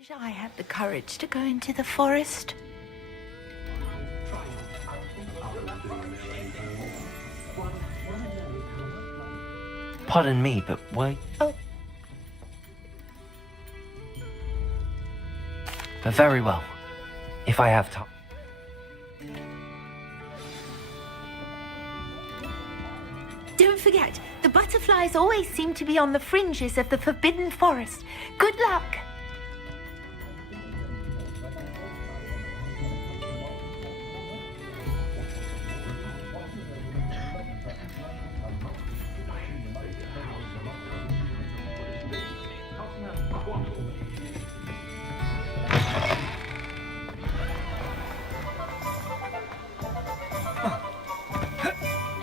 wish I had the courage to go into the forest. Pardon me, but why? Oh. But very well, if I have time. Don't forget, the butterflies always seem to be on the fringes of the forbidden forest. Good luck!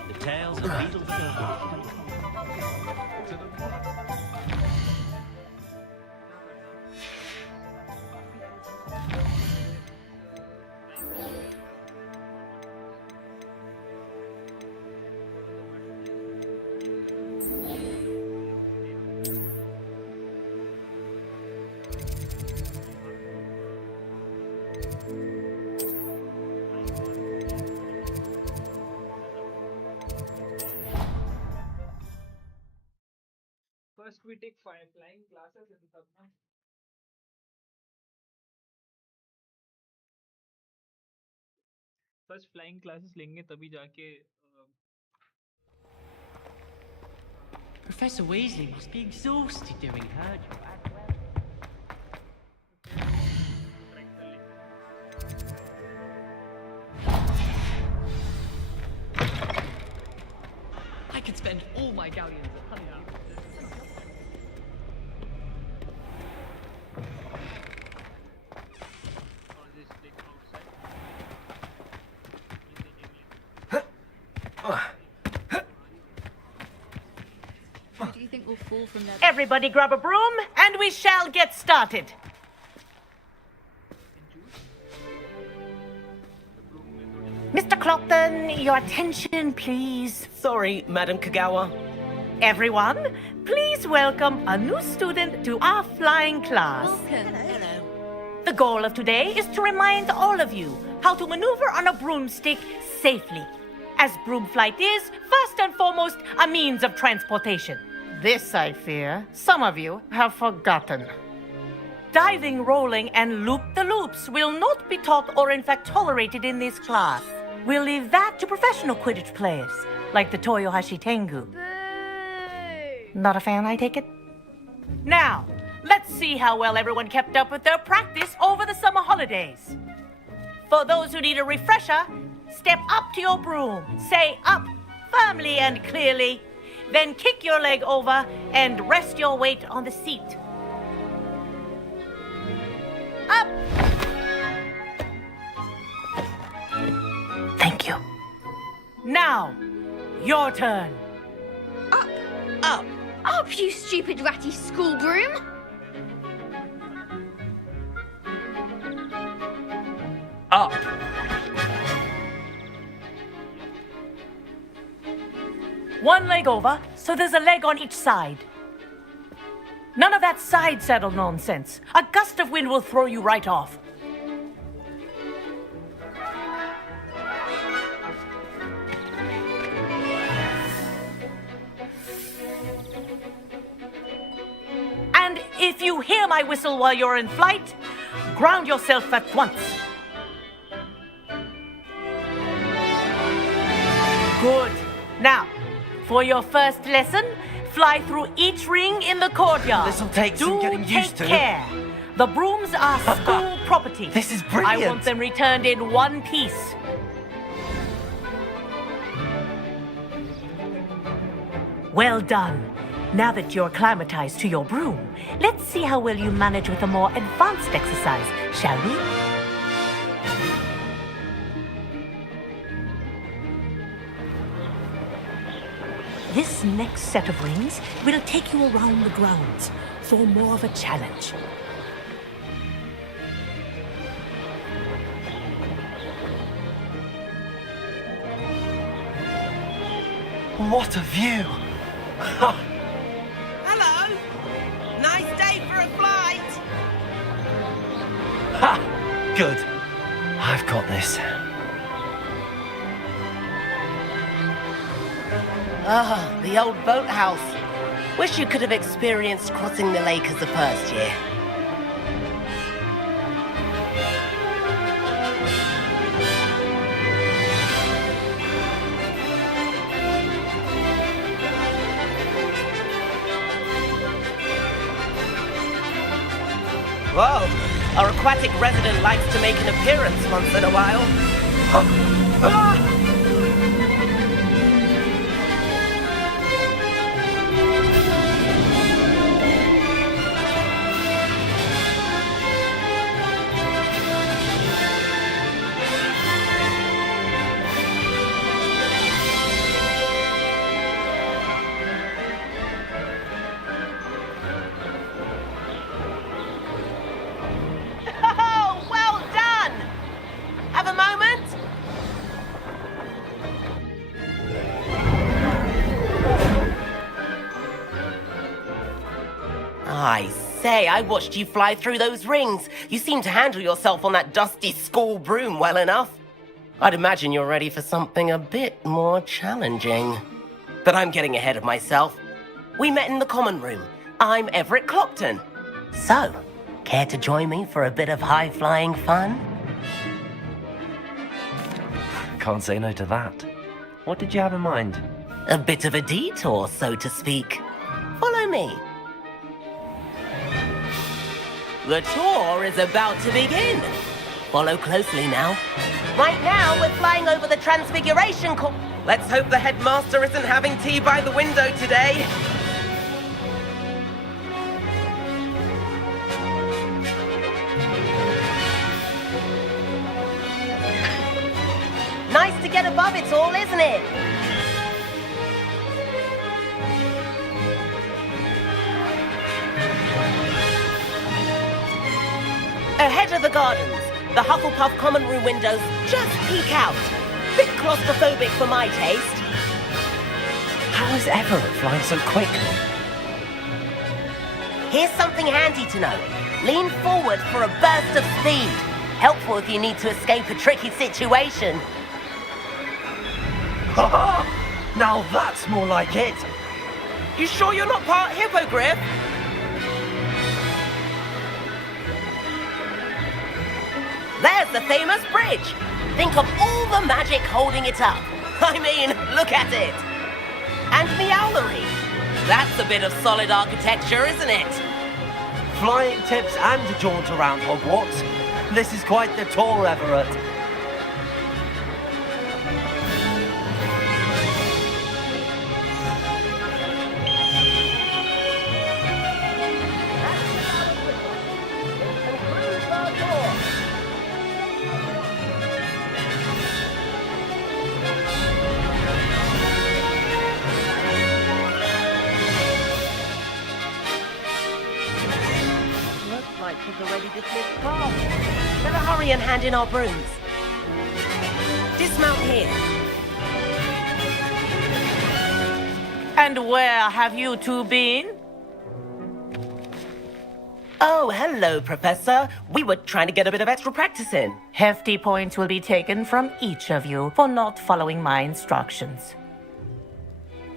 The tales of Beetle. First we take flying classes in सब ना. First flying classes लेंगे तभी जाके Professor Weasley must be exhausted doing her job. track कर लेंगे. I could spend all my galleons at hunting. All this take outside. Do you think we'll fall from there? Everybody grab a broom, and we shall get started. Mr. Clockton, your attention, please. Sorry, Madam Kagawa. Everyone, please welcome a new student to our flying class. Welcome. The goal of today is to remind all of you how to maneuver on a broomstick safely, as broom flight is, first and foremost, a means of transportation. This, I fear, some of you have forgotten. Diving, rolling, and loop-the-loops will not be taught or in fact tolerated in this class. We'll leave that to professional Quidditch players, like the Toyohashi Tengu. Not a fan, I take it? Now, let's see how well everyone kept up with their practice over the summer holidays. For those who need a refresher, step up to your broom, say up firmly and clearly, then kick your leg over and rest your weight on the seat. Up! Thank you. Now, your turn. Up! Up! Up, you stupid ratty school broom! Up! One leg over, so there's a leg on each side. None of that side saddle nonsense. A gust of wind will throw you right off. And if you hear my whistle while you're in flight, ground yourself at once. Good. Now, for your first lesson, fly through each ring in the courtyard. This'll take some getting used to. Take care. The brooms are school property. This is brilliant. I want them returned in one piece. Well done. Now that you're acclimatized to your broom, let's see how well you manage with a more advanced exercise, shall we? This next set of rings will take you around the grounds for more of a challenge. What a view! Hello! Nice day for a flight! Good. I've got this. Ah, the old boathouse. Wish you could have experienced crossing the lake as a first year. Whoa, our aquatic resident likes to make an appearance once in a while. Oh, well done! Have a moment? I say, I watched you fly through those rings. You seem to handle yourself on that dusty school broom well enough. I'd imagine you're ready for something a bit more challenging. But I'm getting ahead of myself. We met in the common room. I'm Everett Clopton. So, care to join me for a bit of high-flying fun? Can't say no to that. What did you have in mind? A bit of a detour, so to speak. Follow me. The tour is about to begin. Follow closely now. Right now, we're flying over the Transfiguration Corps. Let's hope the headmaster isn't having tea by the window today. Nice to get above it all, isn't it? Ahead of the gardens, the Hufflepuff common room windows just peek out. Bit claustrophobic for my taste. How is Everett flying so quickly? Here's something handy to know. Lean forward for a burst of speed. Helpful if you need to escape a tricky situation. Now that's more like it. You sure you're not part hippogriff? There's the famous bridge. Think of all the magic holding it up. I mean, look at it. And the owlery. That's a bit of solid architecture, isn't it? Flying tips and a jaunt around Hogwarts. This is quite the tour, Everett. Looks like she's already dismissed class. Better hurry and hand in our brooms. Dismount here. And where have you two been? Oh, hello, Professor. We were trying to get a bit of extra practice in. Hefty points will be taken from each of you for not following my instructions.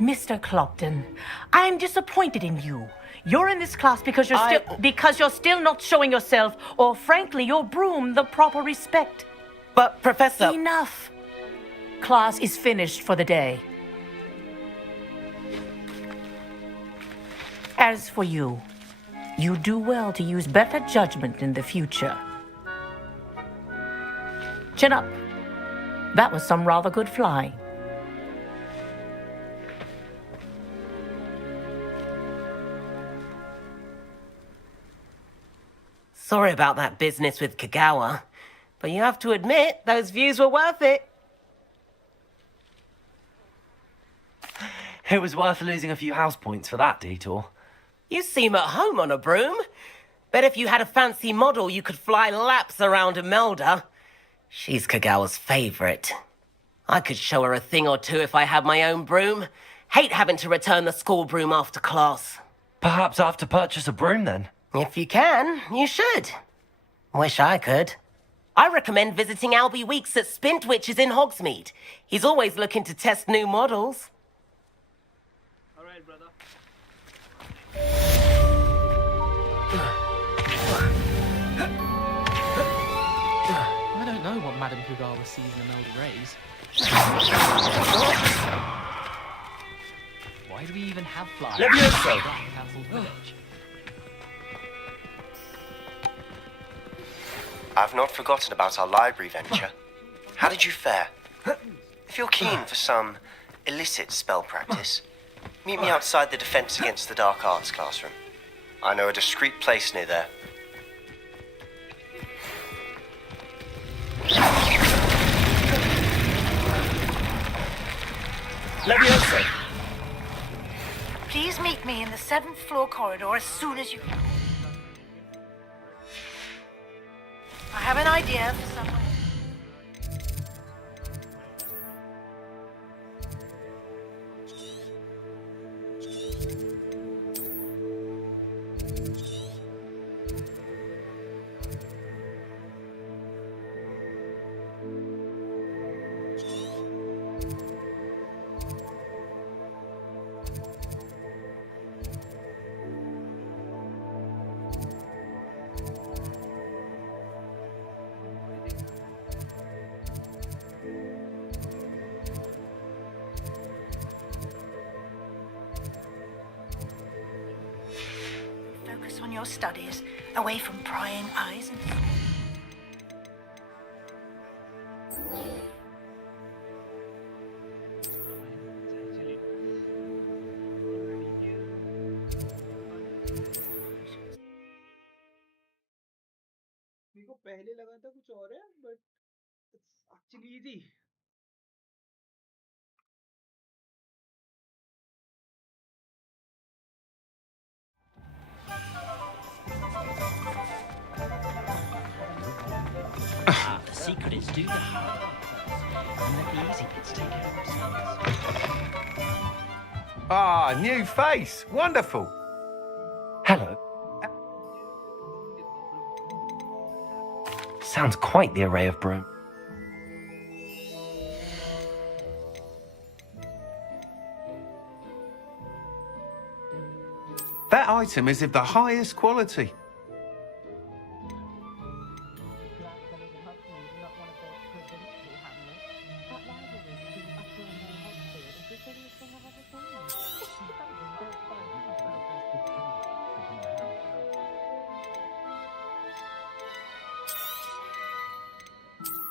Mr. Clopton, I'm disappointed in you. You're in this class because you're still not showing yourself, or frankly, your broom, the proper respect. But, Professor... Enough. Class is finished for the day. As for you, you do well to use better judgment in the future. Chin up. That was some rather good flying. Sorry about that business with Kagawa, but you have to admit, those views were worth it. It was worth losing a few house points for that detour. You seem at home on a broom. Bet if you had a fancy model, you could fly laps around Imelda. She's Kagawa's favorite. I could show her a thing or two if I had my own broom. Hate having to return the school broom after class. Perhaps I have to purchase a broom then. If you can, you should. Wish I could. I recommend visiting Albie Weeks at Spintwitches in Hogsmeade. He's always looking to test new models. Alright, brother. I don't know what Madame Kugawa sees in Imelda Rays. Why do we even have flyers? Levioso! Cancelled village. I've not forgotten about our library venture. How did you fare? If you're keen for some illicit spell practice, meet me outside the Defense Against the Dark Arts classroom. I know a discreet place near there. Levioso! Please meet me in the 7th floor corridor as soon as you can. I have an idea for someone. Focus on your studies, away from prying eyes and... मेरे को पहले लगा था कुछ और है, but it's actually easy. The secret is do the hard work first, and let the easy bits take care of themselves. Ah, new face. Wonderful. Hello. Sounds quite the array of broom. That item is of the highest quality.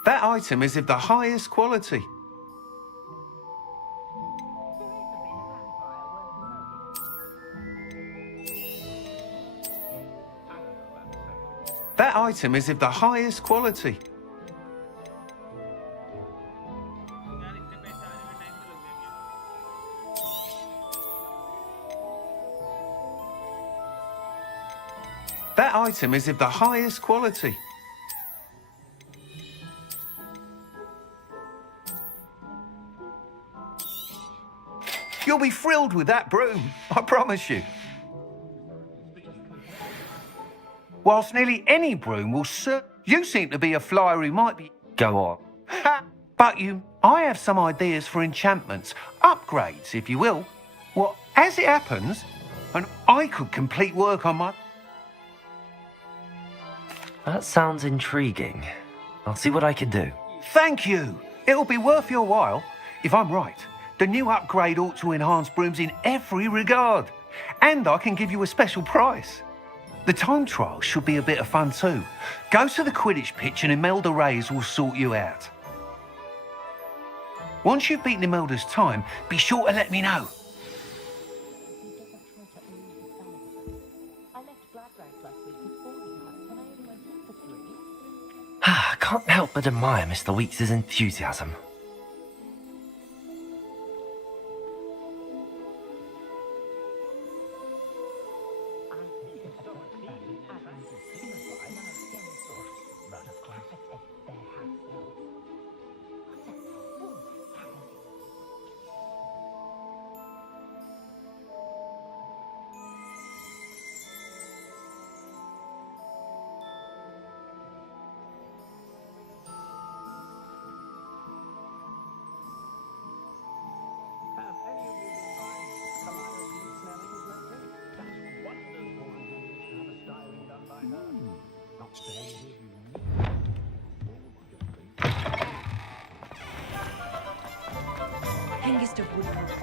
That item is of the highest quality. That item is of the highest quality. That item is of the highest quality. You'll be thrilled with that broom, I promise you. Whilst nearly any broom will serve, you seem to be a flyer who might be... Go on. But I have some ideas for enchantments, upgrades, if you will. Well, as it happens, and I could complete work on my... That sounds intriguing. I'll see what I can do. Thank you. It'll be worth your while. If I'm right, the new upgrade ought to enhance brooms in every regard. And I can give you a special price. The time trial should be a bit of fun too. Go to the Quidditch pitch and Imelda Rays will sort you out. Once you've beaten Imelda's time, be sure to let me know. I can't help but admire Mr. Weeks' enthusiasm. of woodcraft.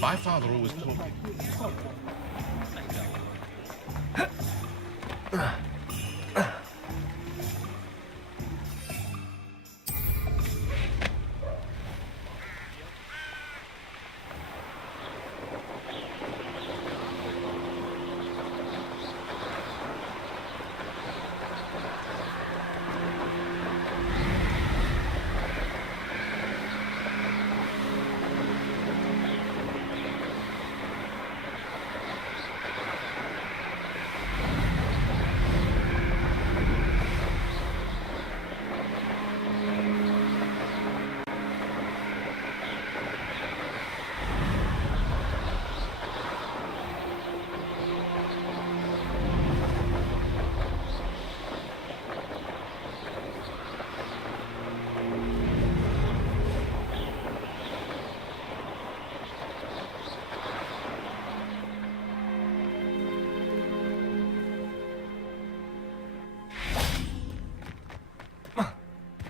My father always told me.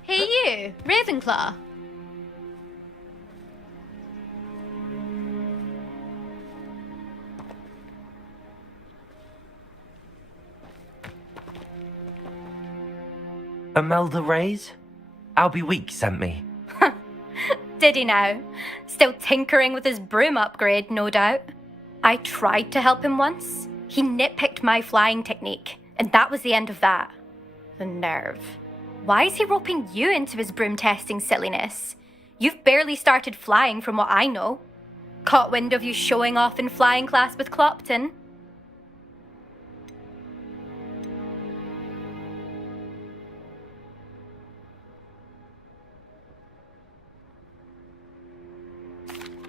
Hey you, Ravenclaw. Imelda Reyes? Albie Week sent me. Did he now? Still tinkering with his broom upgrade, no doubt. I tried to help him once. He nitpicked my flying technique, and that was the end of that. The nerve. Why is he roping you into his broom testing silliness? You've barely started flying from what I know. Caught wind of you showing off in flying class with Clopton?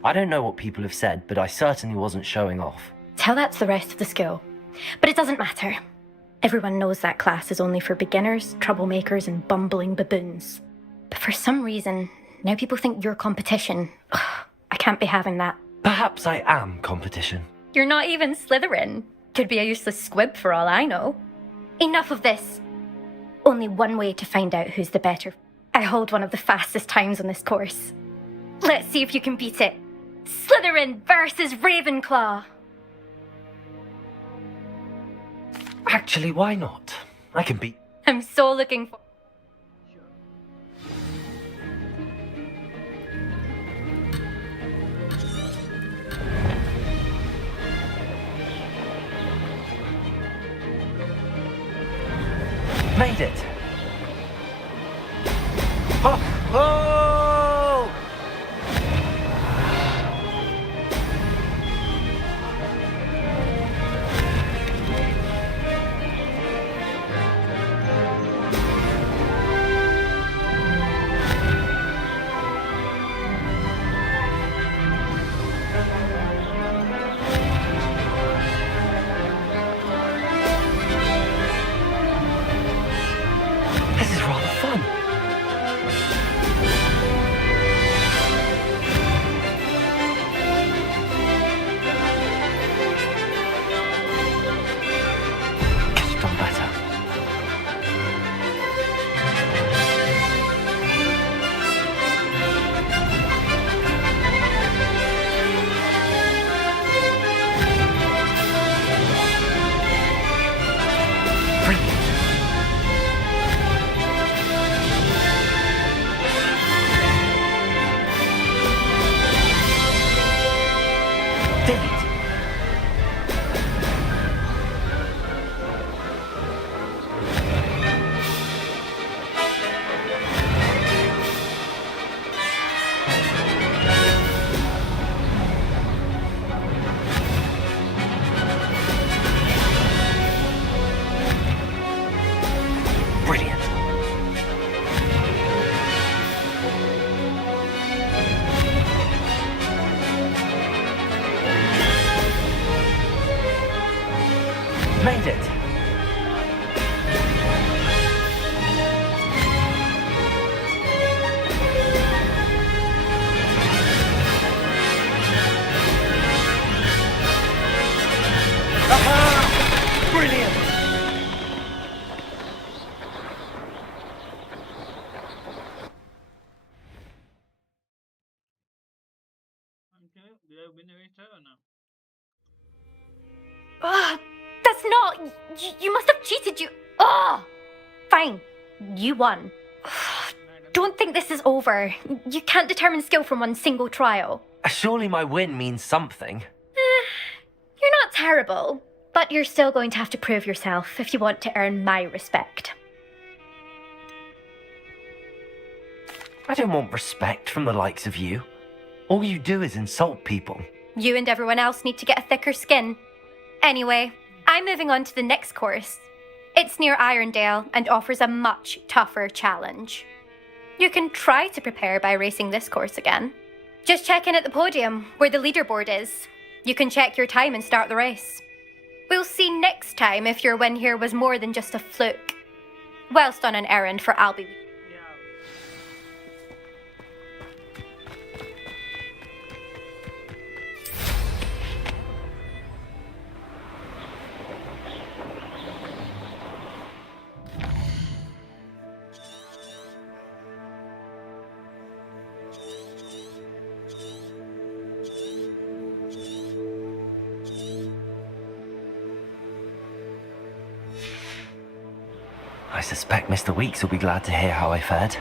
I don't know what people have said, but I certainly wasn't showing off. Tell that to the rest of the school. But it doesn't matter. Everyone knows that class is only for beginners, troublemakers, and bumbling baboons. But for some reason, now people think you're competition. Ugh, I can't be having that. Perhaps I am competition. You're not even Slytherin. Could be a useless squib for all I know. Enough of this. Only one way to find out who's the better. I hold one of the fastest times on this course. Let's see if you can beat it. Slytherin versus Ravenclaw. Actually, why not? I can beat... I'm so looking for... Made it! Oh! Oh! This is rather fun. Could have done better. Brilliant. Did it? Brilliant. Made it. Aha! Brilliant. Robin against her or no? That's not. You must have cheated. Fine. You won. Don't think this is over. You can't determine skill from one single trial. Surely my win means something. You're not terrible, but you're still going to have to prove yourself if you want to earn my respect. I don't want respect from the likes of you. All you do is insult people. You and everyone else need to get a thicker skin. Anyway, I'm moving on to the next course. It's near Irondale and offers a much tougher challenge. You can try to prepare by racing this course again. Just check in at the podium, where the leaderboard is. You can check your time and start the race. We'll see next time if your win here was more than just a fluke. Whilst on an errand for Albie. I suspect Mr. Weeks will be glad to hear how I fared.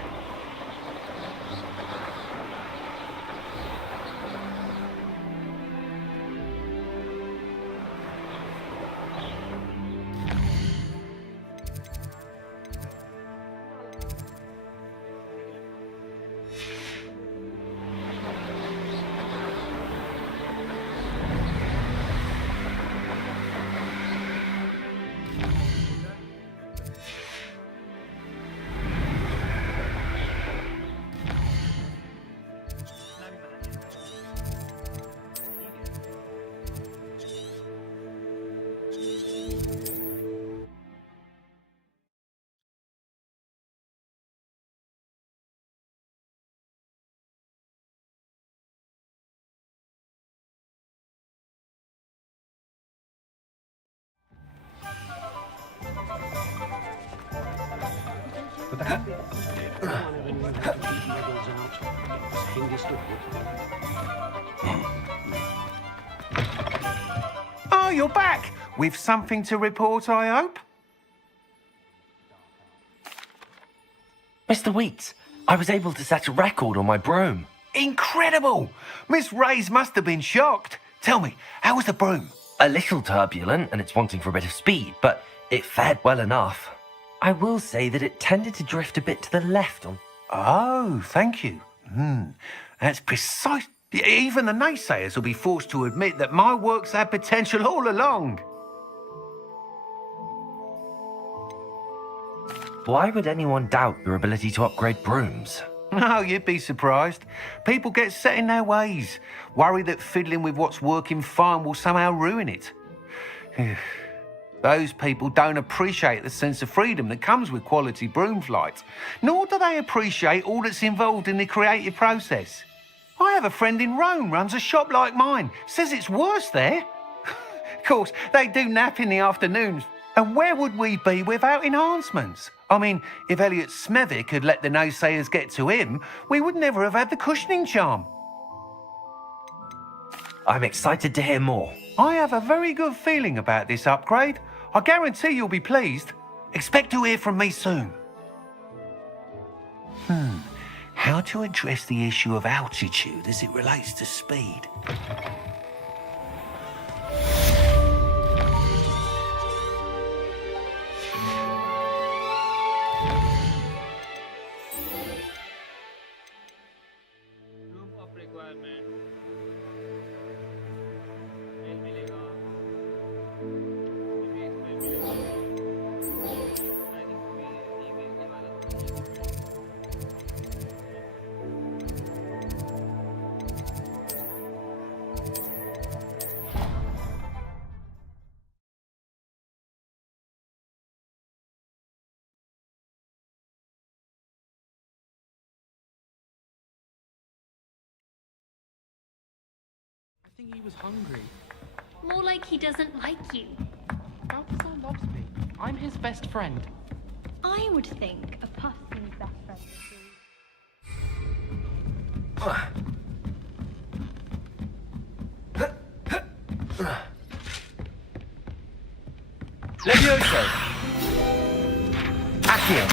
Oh, you're back! With something to report, I hope? Mr. Weeks, I was able to set a record on my broom. Incredible! Miss Reyes must have been shocked. Tell me, how was the broom? A little turbulent and it's wanting for a bit of speed, but it fared well enough. I will say that it tended to drift a bit to the left on... Oh, thank you. That's precise. Even the naysayers will be forced to admit that my work's had potential all along. Why would anyone doubt your ability to upgrade brooms? Oh, you'd be surprised. People get set in their ways, worry that fiddling with what's working fine will somehow ruin it. Those people don't appreciate the sense of freedom that comes with quality broom flight, nor do they appreciate all that's involved in the creative process. I have a friend in Rome runs a shop like mine, says it's worse there. Of course, they do nap in the afternoons, and where would we be without enhancements? I mean, if Elliot Smethwick had let the naysayers get to him, we would never have had the cushioning charm. I'm excited to hear more. I have a very good feeling about this upgrade. I guarantee you'll be pleased. Expect to hear from me soon. How to address the issue of altitude as it relates to speed? Room of requirement. Mail मिलेगा. Email मिलेगा. I think we email के वाला. I think he was hungry. More like he doesn't like you. Balthazar loves me. I'm his best friend. I would think a person's best friend would be. Levioso! Accio!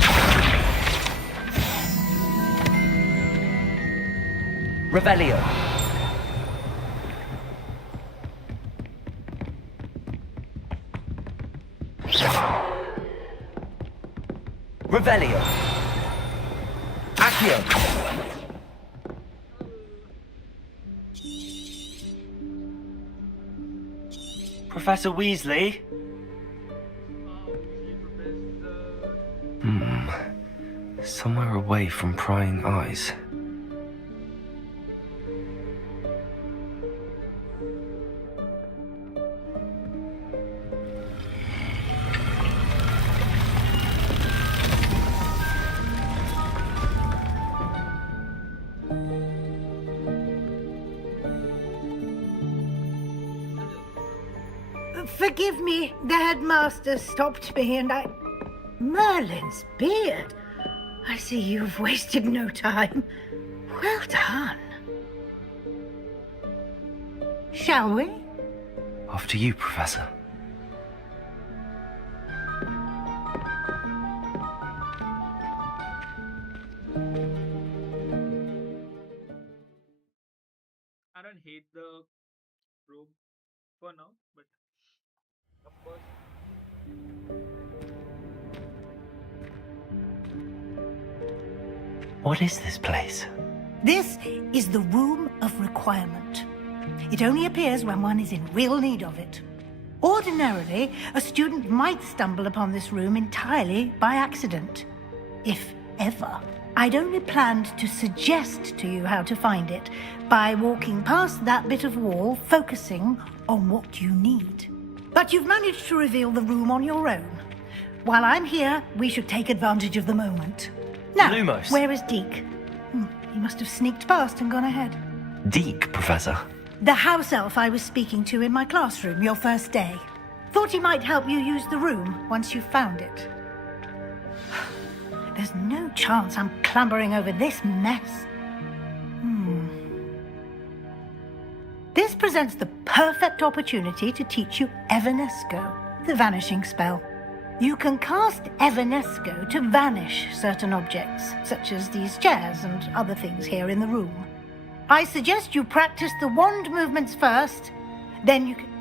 Revelio! Revelio! Accio! Professor Weasley? Somewhere away from prying eyes. Forgive me, the headmaster stopped me and I... Merlin's beard. I see you've wasted no time. Well done. Shall we? After you, Professor. I don't hate the robe for now, but of course. What is this place? This is the Room of Requirement. It only appears when one is in real need of it. Ordinarily, a student might stumble upon this room entirely by accident. If ever. I'd only planned to suggest to you how to find it by walking past that bit of wall, focusing on what you need. But you've managed to reveal the room on your own. While I'm here, we should take advantage of the moment. Now, Lumos. where is Deke? He must have sneaked past and gone ahead. Deke, Professor. The house elf I was speaking to in my classroom your first day. Thought he might help you use the room once you found it. There's no chance I'm clambering over this mess. This presents the perfect opportunity to teach you Evanesco, the vanishing spell. You can cast Evanesco to vanish certain objects, such as these chairs and other things here in the room. I suggest you practice the wand movements first, then you can...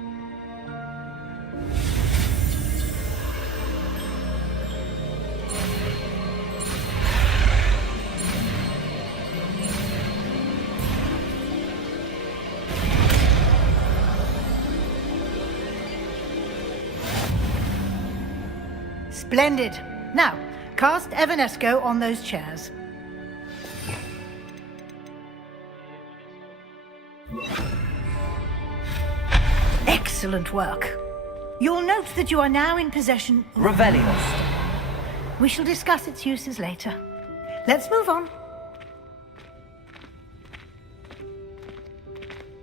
Splendid. Now, cast Evanesco on those chairs. Excellent work. You'll note that you are now in possession of... Revelio. We shall discuss its uses later. Let's move on.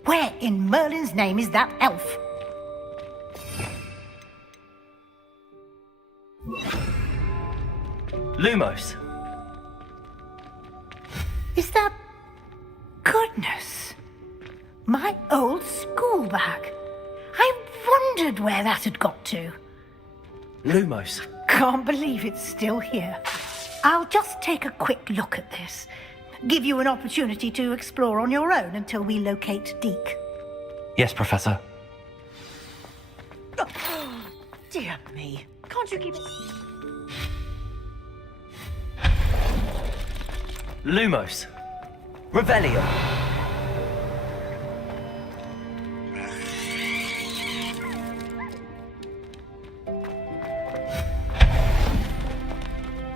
Where in Merlin's name is that elf? Lumos. Is that... Goodness. My old school bag. I wondered where that had got to. Lumos. Can't believe it's still here. I'll just take a quick look at this. Give you an opportunity to explore on your own until we locate Deke. Yes, Professor. Oh, dear me. Can't you keep it... Lumos. Revelio.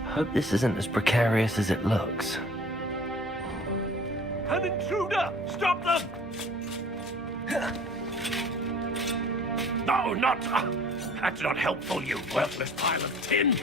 Hope this isn't as precarious as it looks. An intruder! Stop them! No, not... that's not helpful, you worthless pile of tin!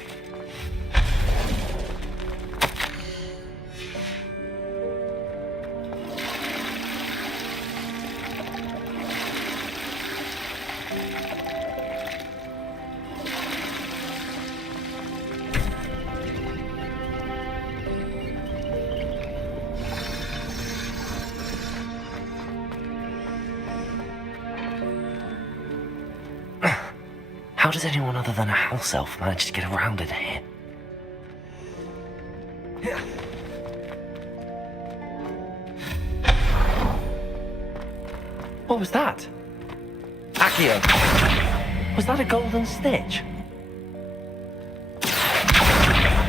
How does anyone other than a house elf manage to get around in here? What was that? Accio! Was that a golden snitch?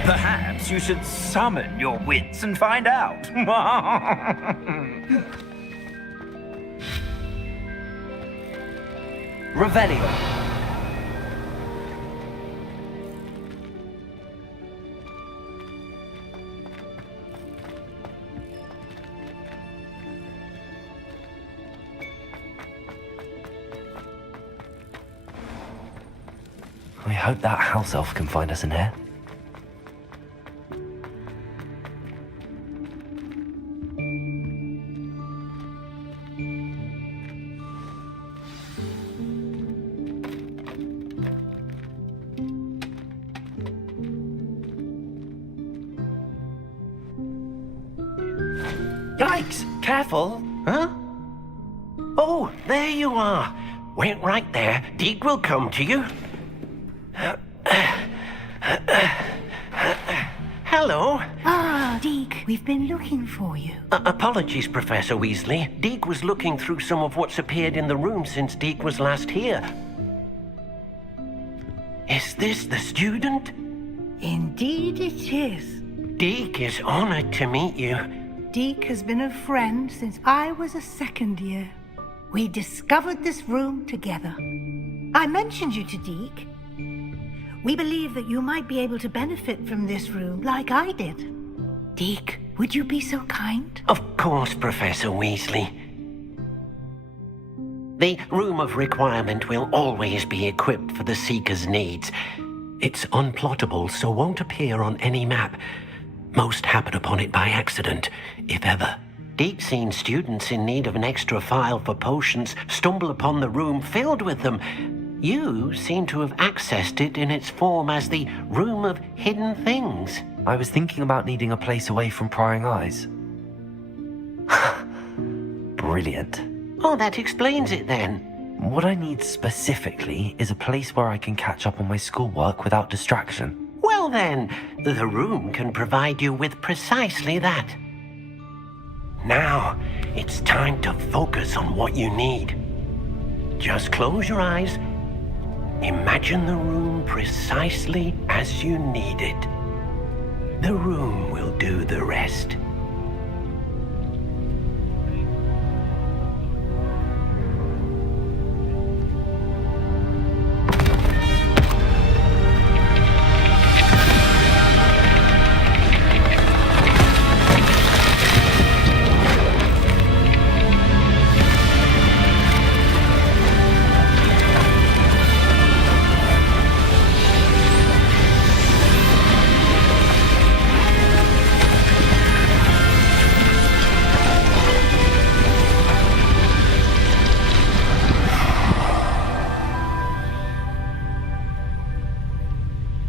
Perhaps you should summon your wits and find out. Revelio. I hope that house elf can find us in here. Yikes! Careful! Huh? Oh, there you are. Wait right there. Deke will come to you. Hello. Ah, Deke, we've been looking for you. Apologies, Professor Weasley. Deke was looking through some of what's appeared in the room since Deke was last here. Is this the student? Indeed it is. Deke is honored to meet you. Deke has been a friend since I was a second year. We discovered this room together. I mentioned you to Deke. We believe that you might be able to benefit from this room like I did. Deke, would you be so kind? Of course, Professor Weasley. The Room of Requirement will always be equipped for the Seeker's needs. It's unplottable, so won't appear on any map. Most happen upon it by accident, if ever. Deke's seen students in need of an extra file for potions stumble upon the room filled with them. You seem to have accessed it in its form as the Room of Hidden Things. I was thinking about needing a place away from prying eyes. Brilliant. Oh, that explains it then. What I need specifically is a place where I can catch up on my schoolwork without distraction. Well then, the room can provide you with precisely that. Now, it's time to focus on what you need. Just close your eyes. Imagine the room precisely as you need it. The room will do the rest.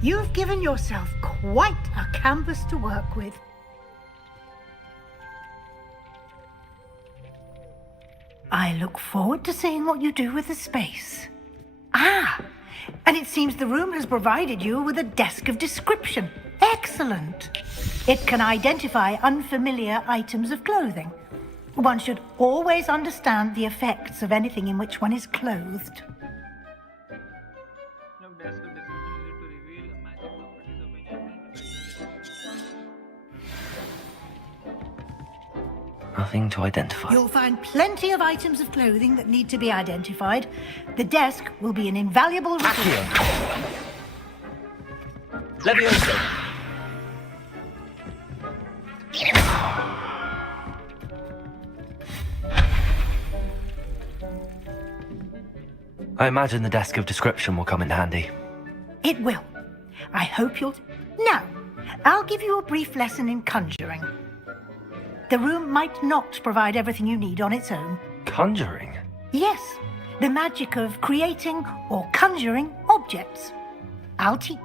You've given yourself quite a canvas to work with. I look forward to seeing what you do with the space. Ah, and it seems the room has provided you with a desk of description. Excellent. It can identify unfamiliar items of clothing. One should always understand the effects of anything in which one is clothed. Nothing to identify. You'll find plenty of items of clothing that need to be identified. The desk will be an invaluable resource. Levioso. I imagine the desk of description will come in handy. It will. I hope you'll... Now, I'll give you a brief lesson in conjuring. The room might not provide everything you need on its own. Conjuring? Yes, the magic of creating or conjuring objects. I'll teach.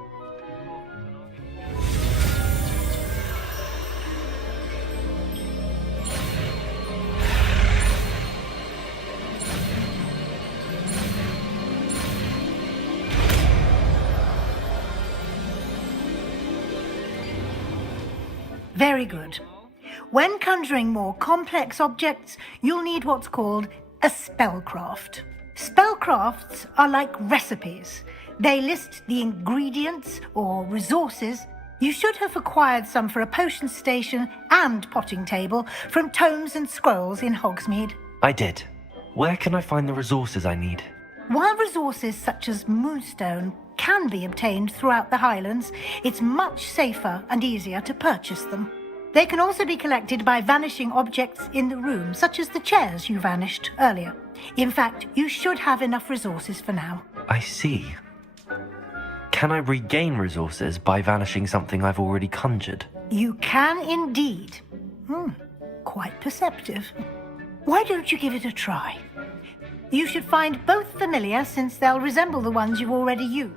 Very good. When conjuring more complex objects, you'll need what's called a spellcraft. Spellcrafts are like recipes. They list the ingredients or resources. You should have acquired some for a potion station and potting table from tomes and scrolls in Hogsmeade. I did. Where can I find the resources I need? While resources such as moonstone can be obtained throughout the Highlands, it's much safer and easier to purchase them. They can also be collected by vanishing objects in the room, such as the chairs you vanished earlier. In fact, you should have enough resources for now. I see. Can I regain resources by vanishing something I've already conjured? You can indeed. Quite perceptive. Why don't you give it a try? You should find both familiar, since they'll resemble the ones you've already used.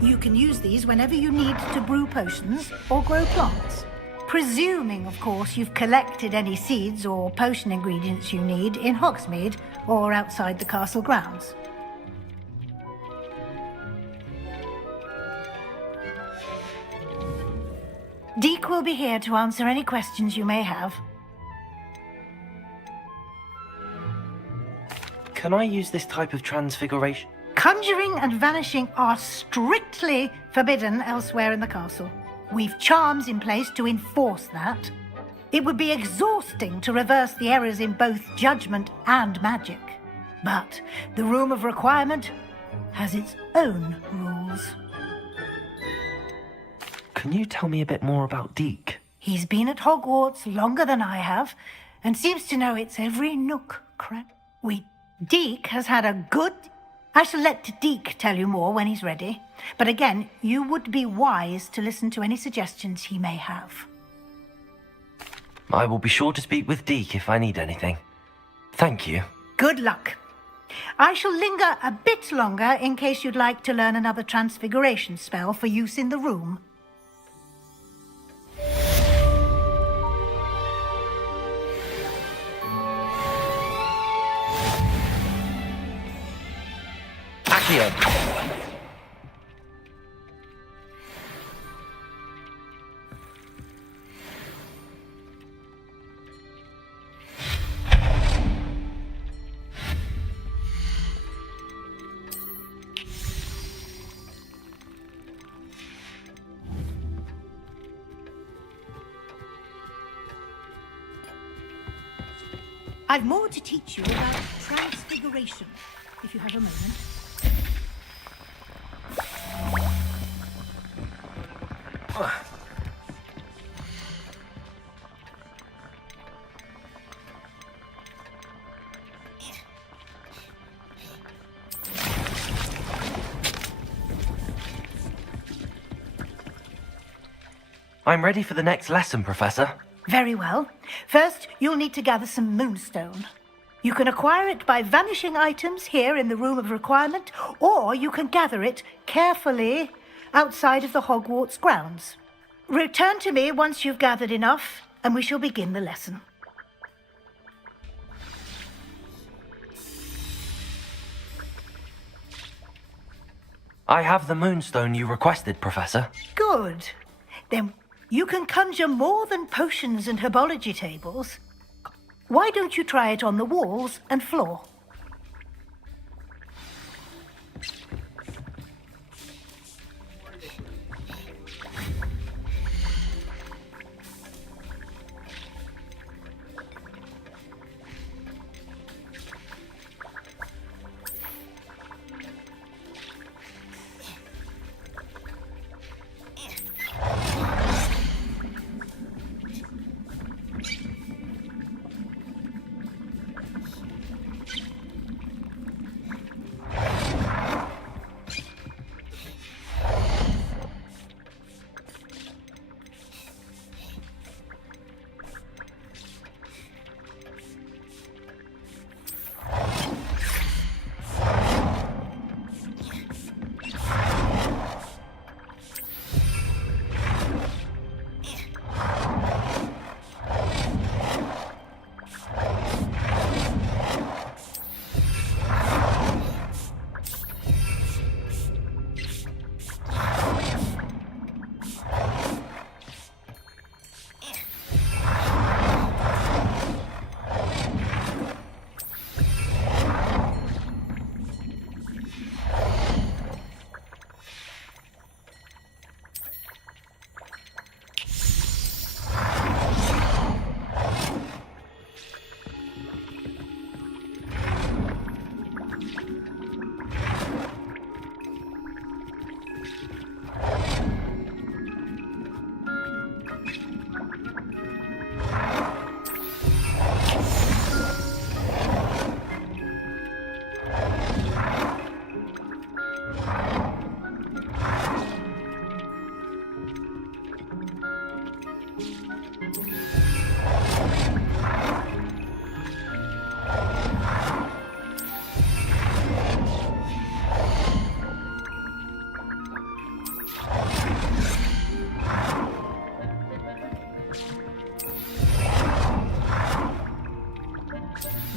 You can use these whenever you need to brew potions or grow plants. Presuming, of course, you've collected any seeds or potion ingredients you need in Hogsmeade or outside the castle grounds. Deke will be here to answer any questions you may have. Can I use this type of transfiguration? Conjuring and vanishing are strictly forbidden elsewhere in the castle. We've charms in place to enforce that. It would be exhausting to reverse the errors in both judgment and magic. But the Room of Requirement has its own rules. Can you tell me a bit more about Deke? He's been at Hogwarts longer than I have, and seems to know its every nook, Deke has had a good... I shall let Deke tell you more when he's ready. But again, you would be wise to listen to any suggestions he may have. I will be sure to speak with Deke if I need anything. Thank you. Good luck. I shall linger a bit longer in case you'd like to learn another transfiguration spell for use in the room. Accio. I've more to teach you about transfiguration, if you have a moment. I'm ready for the next lesson, Professor. Very well. First, you'll need to gather some moonstone. You can acquire it by vanishing items here in the Room of Requirement, or you can gather it carefully outside of the Hogwarts grounds. Return to me once you've gathered enough, and we shall begin the lesson. I have the moonstone you requested, Professor. Good. Then you can conjure more than potions and herbology tables. Why don't you try it on the walls and floor?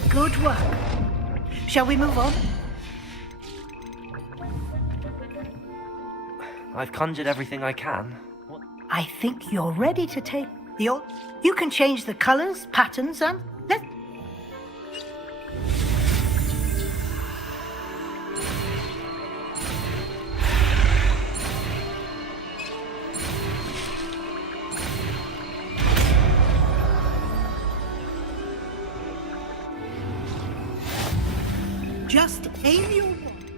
Good work. Shall we move on? I've conjured everything I can. I think you're ready to take the... You can change the colors, patterns, and... Just aim your wand.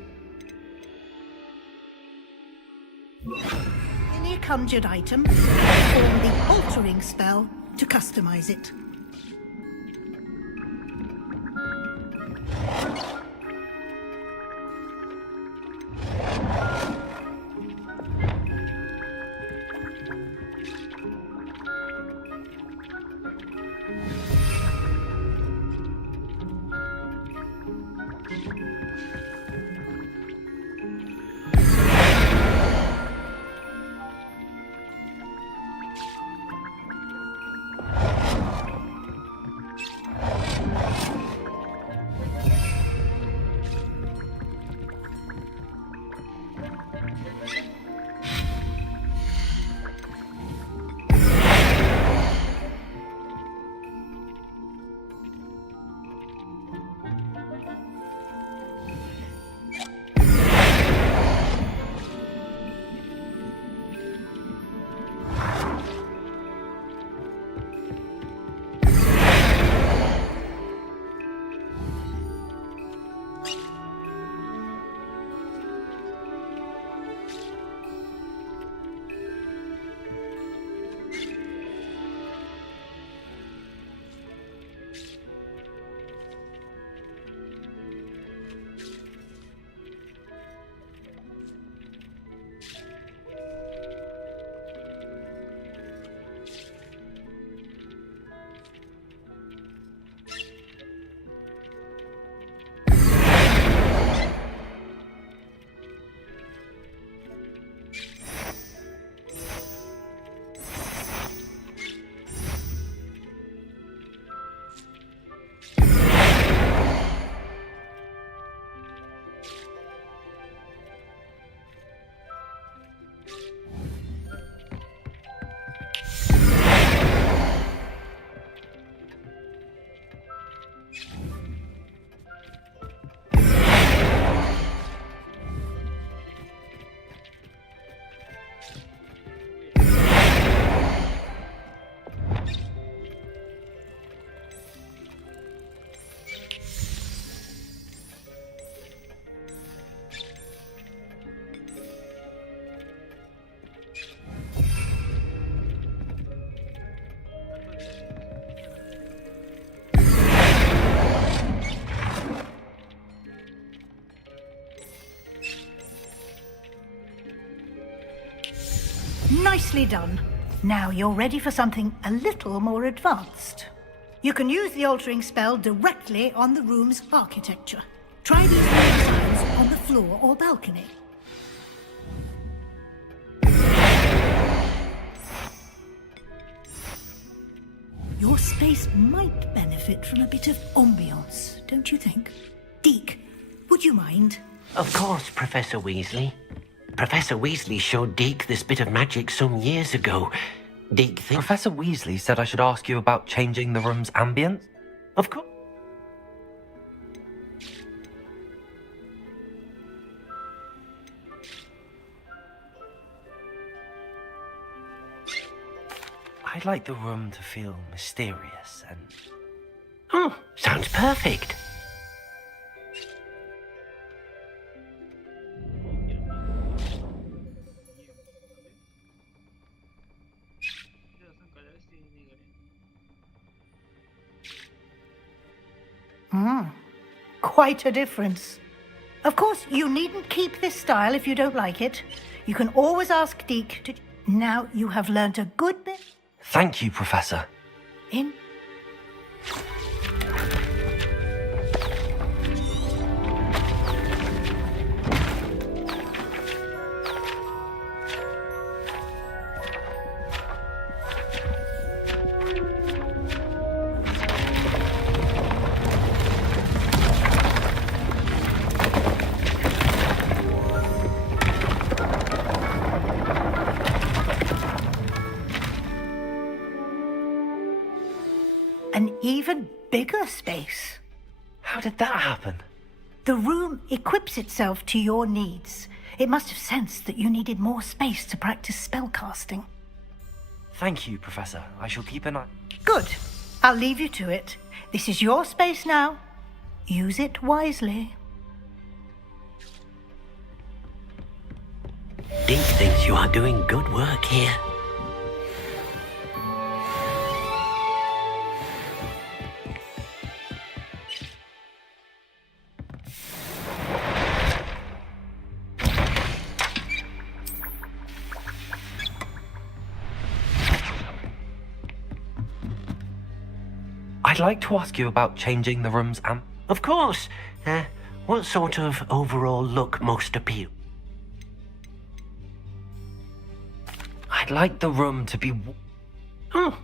Any conjured item and perform the altering spell to customize it. Nicely done. Now you're ready for something a little more advanced. You can use the altering spell directly on the room's architecture. Try these new designs on the floor or balcony. Your space might benefit from a bit of ambiance, don't you think? Deke, would you mind? Of course, Professor Weasley. Professor Weasley showed Deke this bit of magic some years ago. Deke thinks... Professor Weasley said I should ask you about changing the room's ambience? Of course. I'd like the room to feel mysterious and... Oh, sounds perfect. Quite a difference. Of course, you needn't keep this style if you don't like it. You can always ask Deke to... Now you have learnt a good bit. Thank you, Professor. In... An even bigger space. How did that happen? The room equips itself to your needs. It must have sensed that you needed more space to practice spellcasting. Thank you, Professor. I shall keep an eye... Good. I'll leave you to it. This is your space now. Use it wisely. Deep thinks you are doing good work here. I'd like to ask you about changing the room's amp. Of course. What sort of overall look most appeal? I'd like the room to be... Oh.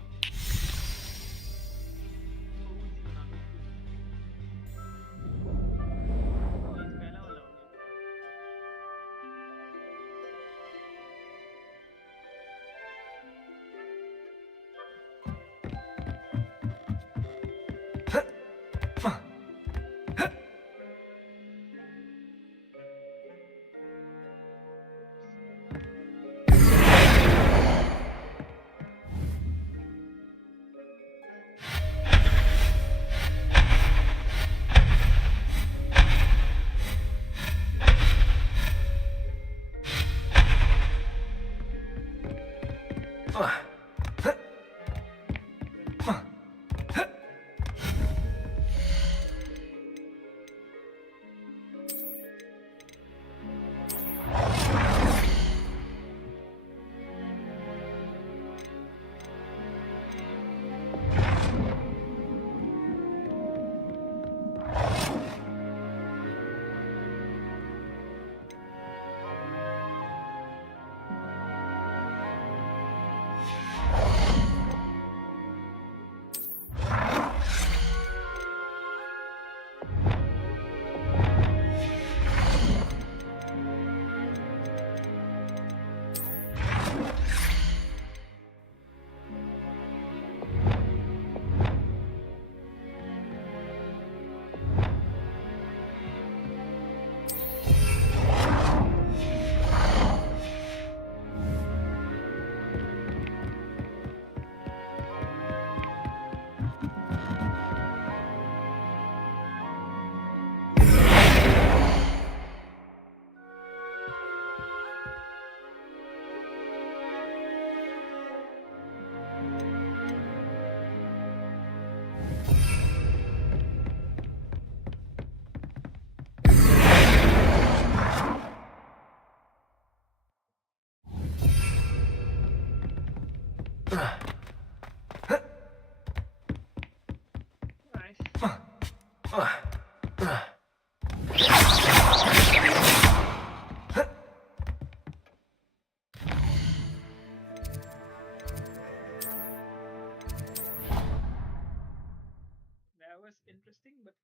That was interesting, but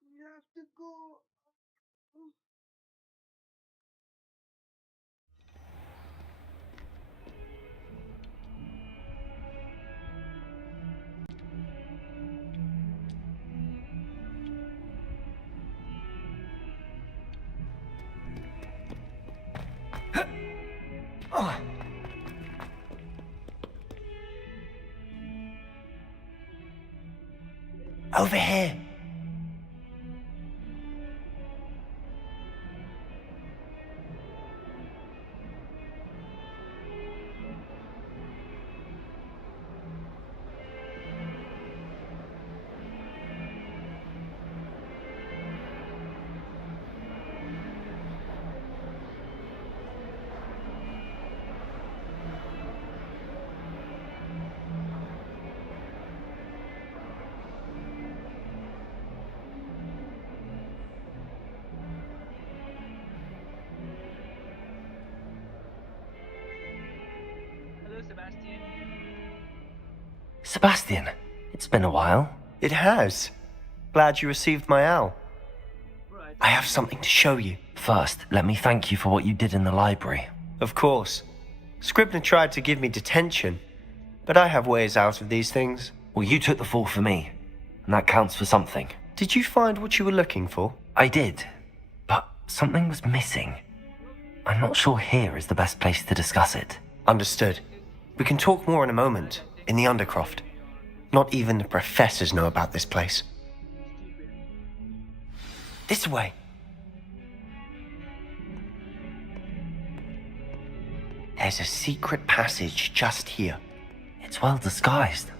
we have to go. Over here. Sebastian, it's been a while. It has. Glad you received my owl. I have something to show you. First, let me thank you for what you did in the library. Of course. Scribner tried to give me detention, but I have ways out of these things. Well, you took the fall for me, and that counts for something. Did you find what you were looking for? I did, but something was missing. I'm not sure here is the best place to discuss it. Understood. We can talk more in a moment, in the Undercroft. Not even the professors know about this place. This way. There's a secret passage just here. It's well disguised.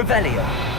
Revelio.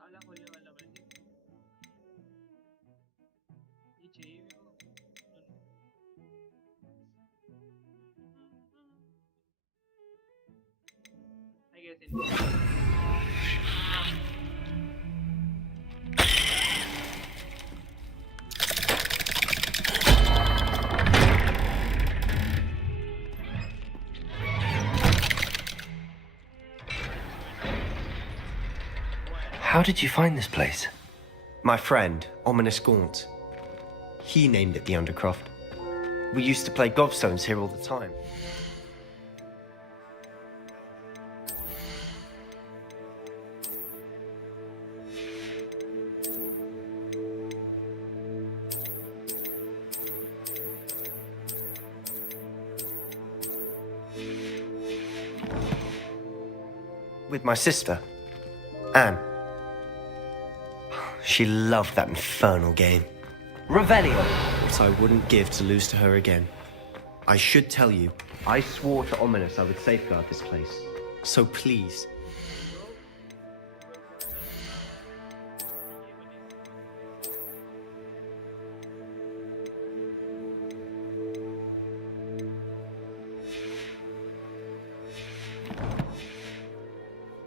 ताला खोलने वाला मैंने ये चाहिए मेरे को I guess it How did you find this place? My friend, Ominous Gaunt. He named it the Undercroft. We used to play gobstones here all the time. With my sister, Anne. She loved that infernal game. Revelio. What I wouldn't give to lose to her again. I should tell you, I swore to Ominous I would safeguard this place. So please.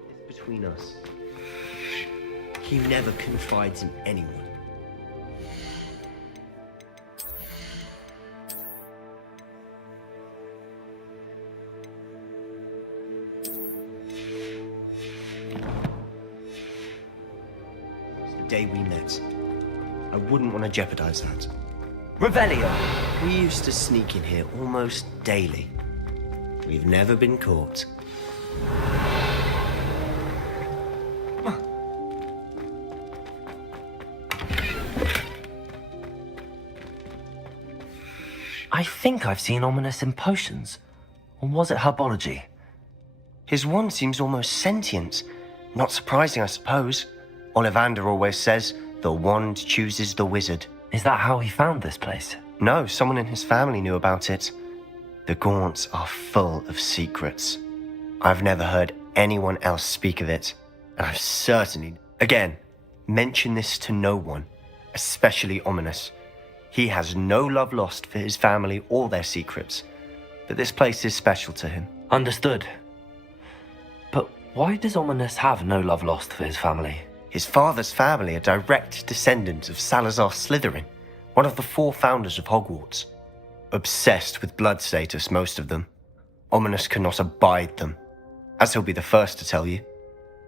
It's between us. He never confides in anyone. It's the day we met. I wouldn't want to jeopardize that. Revelio. We used to sneak in here almost daily. We've never been caught. I think I've seen Ominous in potions. Or was it herbology? His wand seems almost sentient. Not surprising, I suppose. Ollivander always says, the wand chooses the wizard. Is that how he found this place? No, someone in his family knew about it. The Gaunts are full of secrets. I've never heard anyone else speak of it. And I've certainly... Again, mention this to no one. Especially Ominous. He has no love lost for his family or their secrets. But this place is special to him. Understood. But why does Ominous have no love lost for his family? His father's family are direct descendants of Salazar Slytherin, one of the 4 founders of Hogwarts. Obsessed with blood status, most of them. Ominous cannot abide them, as he'll be the first to tell you.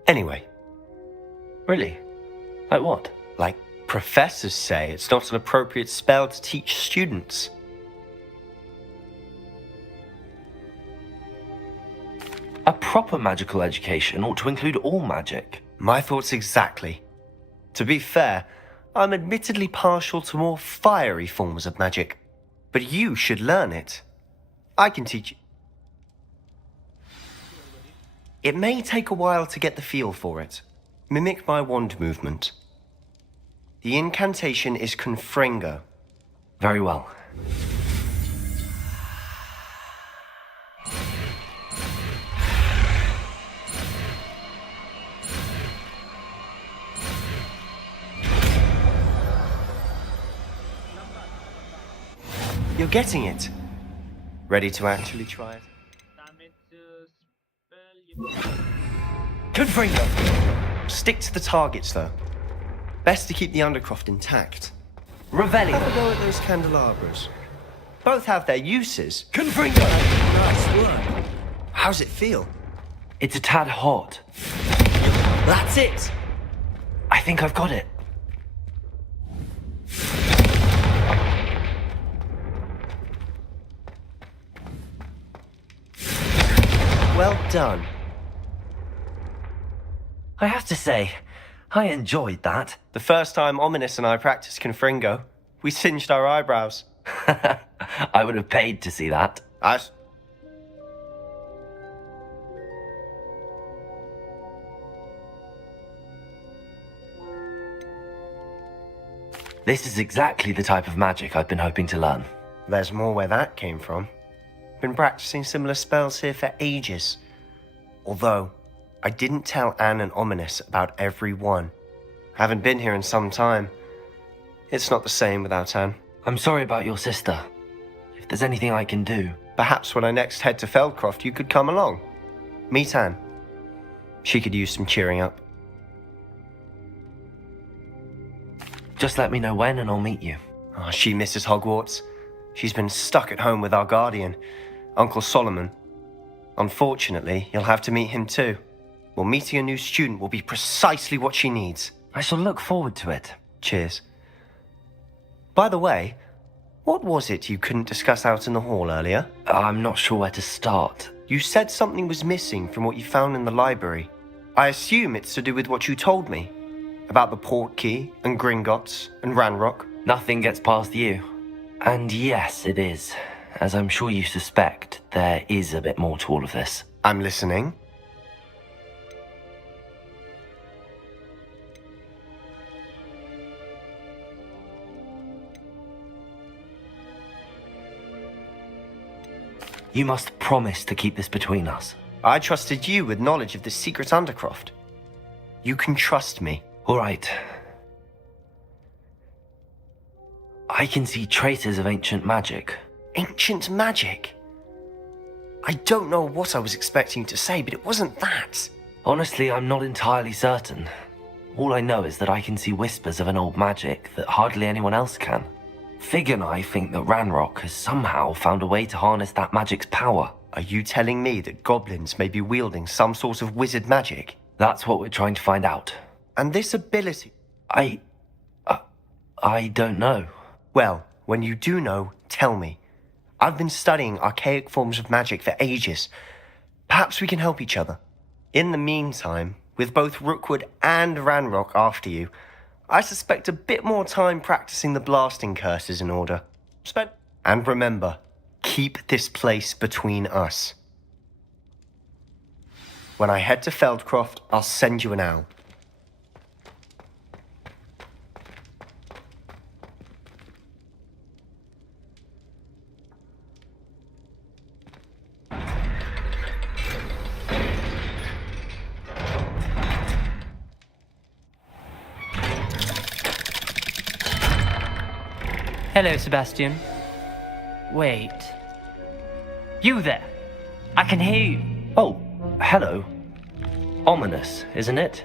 Anyway. Really? Like what? Like professors say it's not an appropriate spell to teach students. A proper magical education ought to include all magic. My thoughts exactly. To be fair, I'm admittedly partial to more fiery forms of magic. But you should learn it. I can teach you. It may take a while to get the feel for it. Mimic my wand movement. The incantation is Confringo. Very well. You're getting it. Ready to actually try it? Confringo! Stick to the targets, though. Best to keep the Undercroft intact. Revelio! Have a go at those candelabras. Both have their uses. Confringo! Nice work. How's it feel? It's a tad hot. That's it! I think I've got it. Well done. I have to say, I enjoyed that. The first time Ominous and I practiced Confringo, we singed our eyebrows. I would have paid to see that. This is exactly the type of magic I've been hoping to learn. There's more where that came from. Been practicing similar spells here for ages. Although, I didn't tell Anne and Ominous about every one. Haven't been here in some time. It's not the same without Anne. I'm sorry about your sister. If there's anything I can do... Perhaps when I next head to Feldcroft, you could come along. Meet Anne. She could use some cheering up. Just let me know when and I'll meet you. Oh, she misses Hogwarts. She's been stuck at home with our guardian, Uncle Solomon. Unfortunately, you'll have to meet him too. Well, meeting a new student will be precisely what she needs. I shall look forward to it. Cheers. By the way, what was it you couldn't discuss out in the hall earlier? I'm not sure where to start. You said something was missing from what you found in the library. I assume it's to do with what you told me. About the port key, and Gringotts, and Ranrock. Nothing gets past you. And yes, it is. As I'm sure you suspect, there is a bit more to all of this. I'm listening. You must promise to keep this between us. I trusted you with knowledge of the secret Undercroft. You can trust me. All right. I can see traces of ancient magic. Ancient magic? I don't know what I was expecting you to say, but it wasn't that. Honestly, I'm not entirely certain. All I know is that I can see whispers of an old magic that hardly anyone else can. Fig and I think that Ranrock has somehow found a way to harness that magic's power. Are you telling me that goblins may be wielding some sort of wizard magic? That's what we're trying to find out. And this ability? I don't know. Well, when you do know, tell me. I've been studying archaic forms of magic for ages. Perhaps we can help each other. In the meantime, with both Rookwood and Ranrock after you, I suspect a bit more time practicing the blasting curse is in order. And remember, keep this place between us. When I head to Feldcroft, I'll send you an owl. Hello, Sebastian. Wait. You there. I can hear you. Oh, hello. Ominous, isn't it?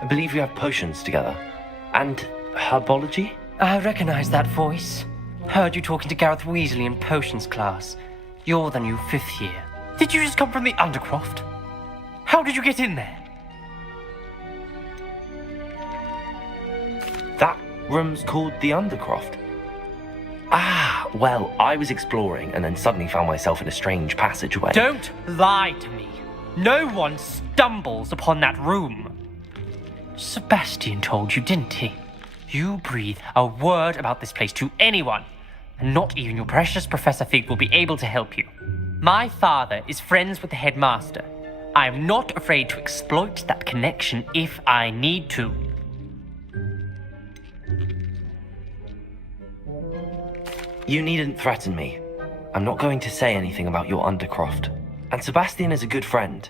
I believe you have potions together. And herbology? I recognize that voice. Heard you talking to Gareth Weasley in potions class. You're the new 5th year. Did you just come from the Undercroft? How did you get in there? That room's called the Undercroft. Ah, well, I was exploring and then suddenly found myself in a strange passageway. Don't lie to me. No one stumbles upon that room. Sebastian told you, didn't he? You breathe a word about this place to anyone, and not even your precious Professor Fig will be able to help you. My father is friends with the headmaster. I am not afraid to exploit that connection if I need to. You needn't threaten me. I'm not going to say anything about your Undercroft. And Sebastian is a good friend.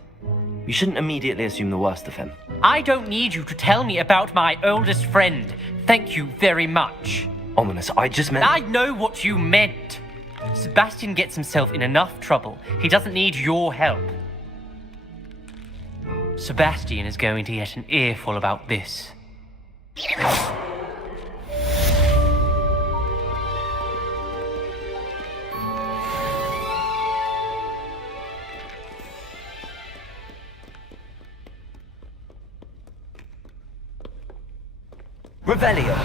You shouldn't immediately assume the worst of him. I don't need you to tell me about my oldest friend. Thank you very much. Ominous, I just meant... I know what you meant. Sebastian gets himself in enough trouble. He doesn't need your help. Sebastian is going to get an earful about this. Revelio.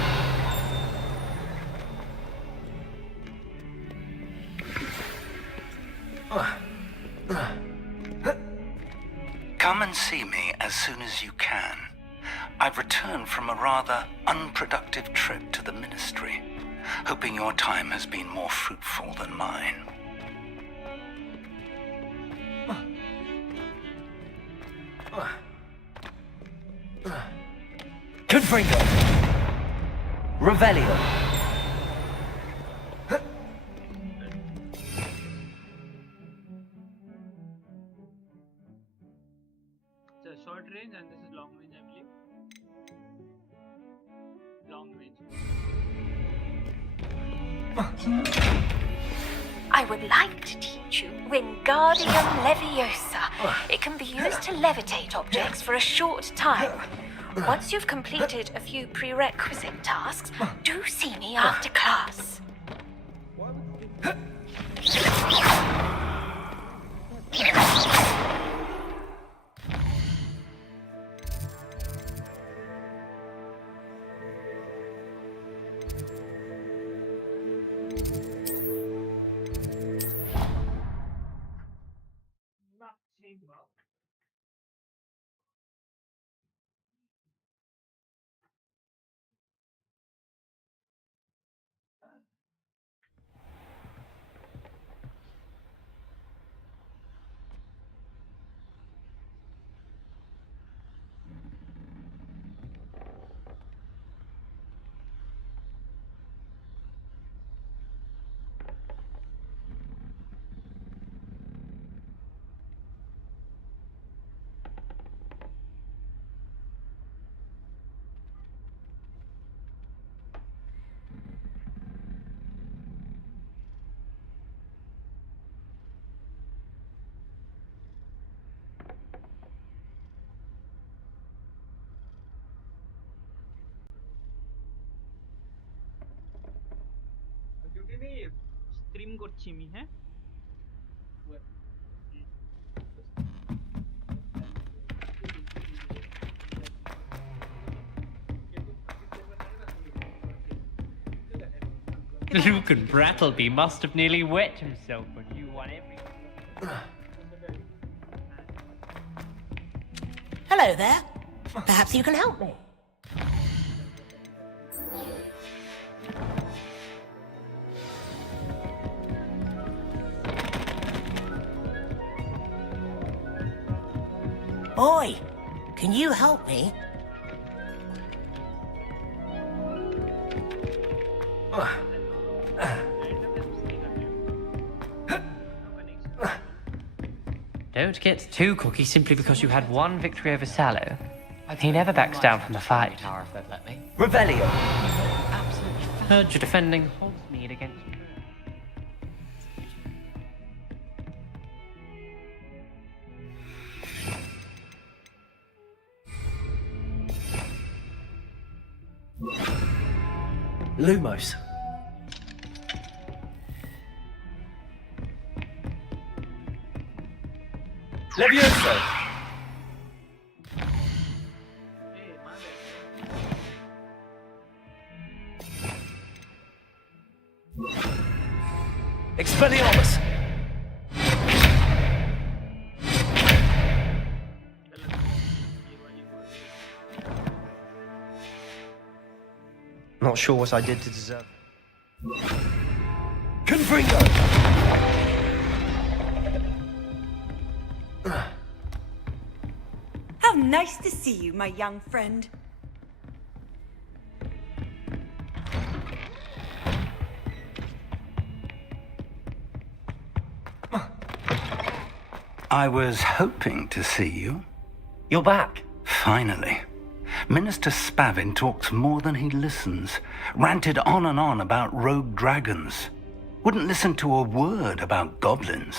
see me as soon as you can. I've returned from a rather unproductive trip to the Ministry, hoping your time has been more fruitful than mine. Confringo! Revelio! So short range and this is long range, I believe. Long range. I would like to teach you Wingardium Leviosa. It can be used to levitate objects for a short time. Once you've completed a few prerequisite tasks, do see me after class. Duty নেই stream করছি আমি হ্যাঁ Luke and Brattleby must have nearly wet himself when you won everything. Hello there. Perhaps you can help me. Oi, can you help me? Don't get too cocky simply because you had one victory over Sallow. He never backs down from a fight. Revelio! Heard you're defending Hogsmeade against Lumos. Levioso! Expelliarmus! Not sure what I did to deserve. Confringo! How nice to see you, my young friend. I was hoping to see you. You're back. Finally. Minister Spavin talks more than he listens. Ranted on and on about rogue dragons. Wouldn't listen to a word about goblins.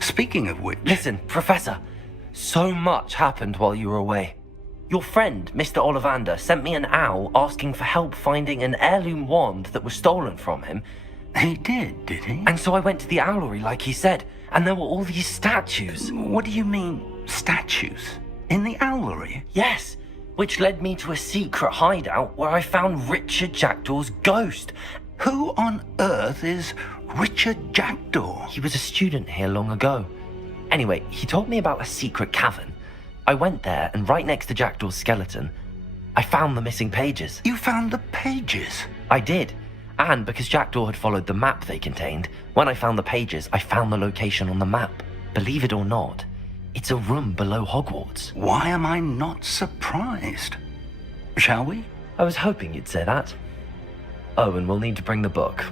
Speaking of which... Listen, Professor. So much happened while you were away. Your friend, Mr. Ollivander, sent me an owl asking for help finding an heirloom wand that was stolen from him. He did he? And so I went to the owlery like he said, and there were all these statues. What do you mean, statues? In the owlery? Yes, which led me to a secret hideout where I found Richard Jackdaw's ghost. Who on earth is Richard Jackdaw? He was a student here long ago. Anyway, he told me about a secret cavern. I went there, and right next to Jackdaw's skeleton, I found the missing pages. You found the pages? I did. And because Jackdaw had followed the map they contained, when I found the pages, I found the location on the map. Believe it or not, it's a room below Hogwarts. Why am I not surprised? Shall we? I was hoping you'd say that. Oh, and we'll need to bring the book.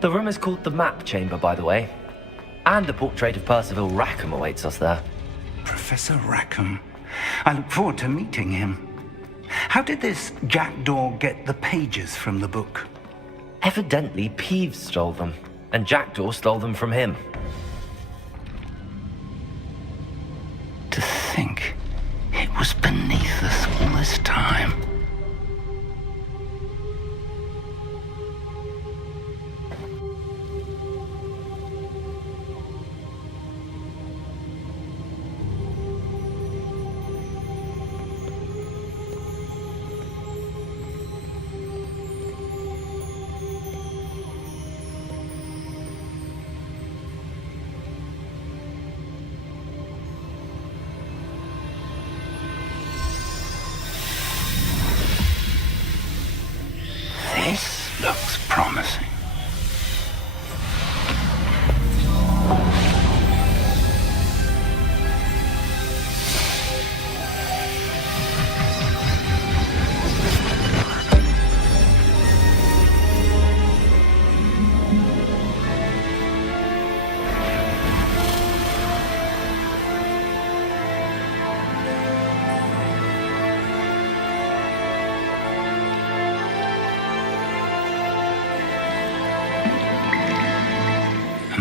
The room is called the Map Chamber, by the way. And a portrait of Percival Rackham awaits us there. Professor Rackham. I look forward to meeting him. How did this Jackdaw get the pages from the book? Evidently, Peeves stole them, and Jackdaw stole them from him. To think it was beneath us all this time. This looks promising.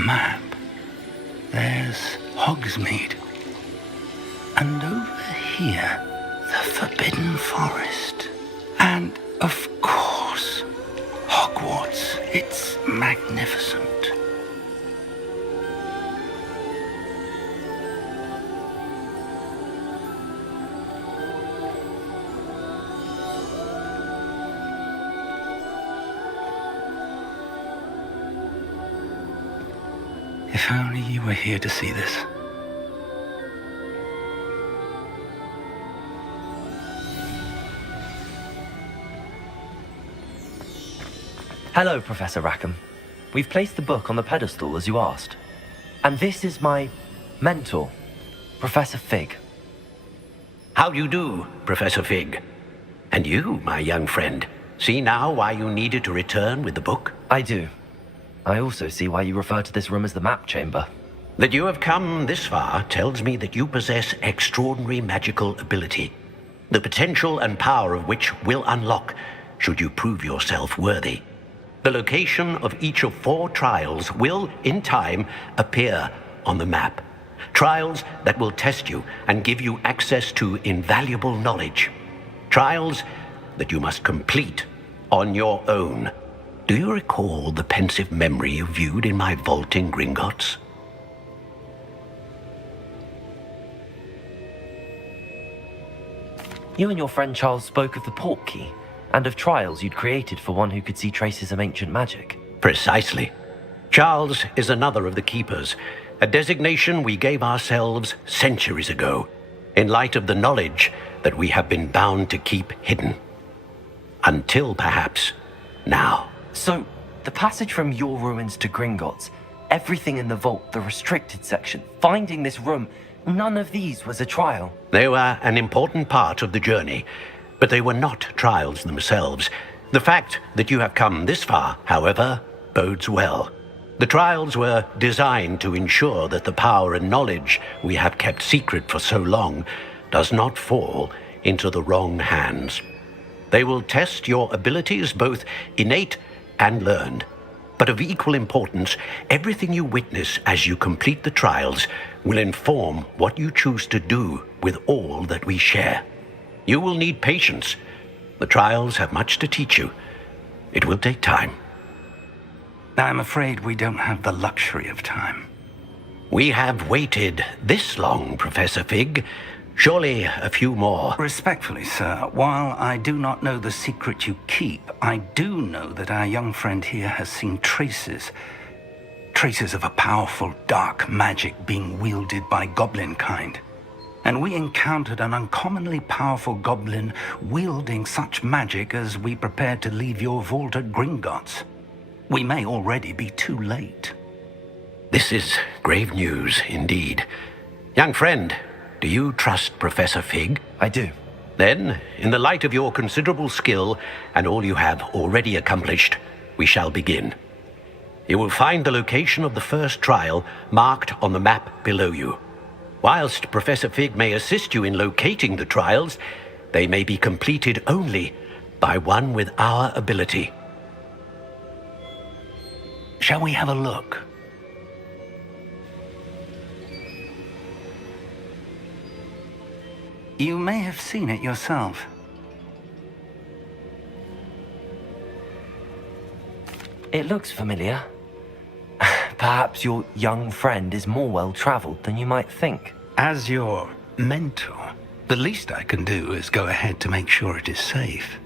Map. There's Hogsmeade. And over here, the Forbidden Forest. And, of course, Hogwarts. It's magnificent. If only you were here to see this. Hello, Professor Rackham. We've placed the book on the pedestal as you asked. And this is my mentor, Professor Fig. How do you do, Professor Fig? And you, my young friend, see now why you needed to return with the book? I do. I also see why you refer to this room as the Map Chamber. That you have come this far tells me that you possess extraordinary magical ability, the potential and power of which will unlock should you prove yourself worthy. The location of each of 4 trials will, in time, appear on the map. Trials that will test you and give you access to invaluable knowledge. Trials that you must complete on your own. Do you recall the pensive memory you viewed in my vault in Gringotts? You and your friend Charles spoke of the Portkey, and of trials you'd created for one who could see traces of ancient magic. Precisely. Charles is another of the Keepers, a designation we gave ourselves centuries ago, in light of the knowledge that we have been bound to keep hidden. Until, perhaps, now. So, the passage from your ruins to Gringotts, everything in the vault, the restricted section, finding this room, none of these was a trial. They were an important part of the journey, but they were not trials themselves. The fact that you have come this far, however, bodes well. The trials were designed to ensure that the power and knowledge we have kept secret for so long does not fall into the wrong hands. They will test your abilities, both innate and learned. But of equal importance, everything you witness as you complete the trials will inform what you choose to do with all that we share. You will need patience. The trials have much to teach you. It will take time. I'm afraid we don't have the luxury of time. We have waited this long, Professor Fig. Surely a few more. Respectfully, sir, while I do not know the secret you keep, I do know that our young friend here has seen traces. Traces of a powerful dark magic being wielded by goblin kind. And we encountered an uncommonly powerful goblin wielding such magic as we prepared to leave your vault at Gringotts. We may already be too late. This is grave news indeed. Young friend, do you trust Professor Fig? I do. Then, in the light of your considerable skill and all you have already accomplished, we shall begin. You will find the location of the first trial marked on the map below you. Whilst Professor Fig may assist you in locating the trials, they may be completed only by one with our ability. Shall we have a look? You may have seen it yourself. It looks familiar. Perhaps your young friend is more well-traveled than you might think. As your mentor, the least I can do is go ahead to make sure it is safe.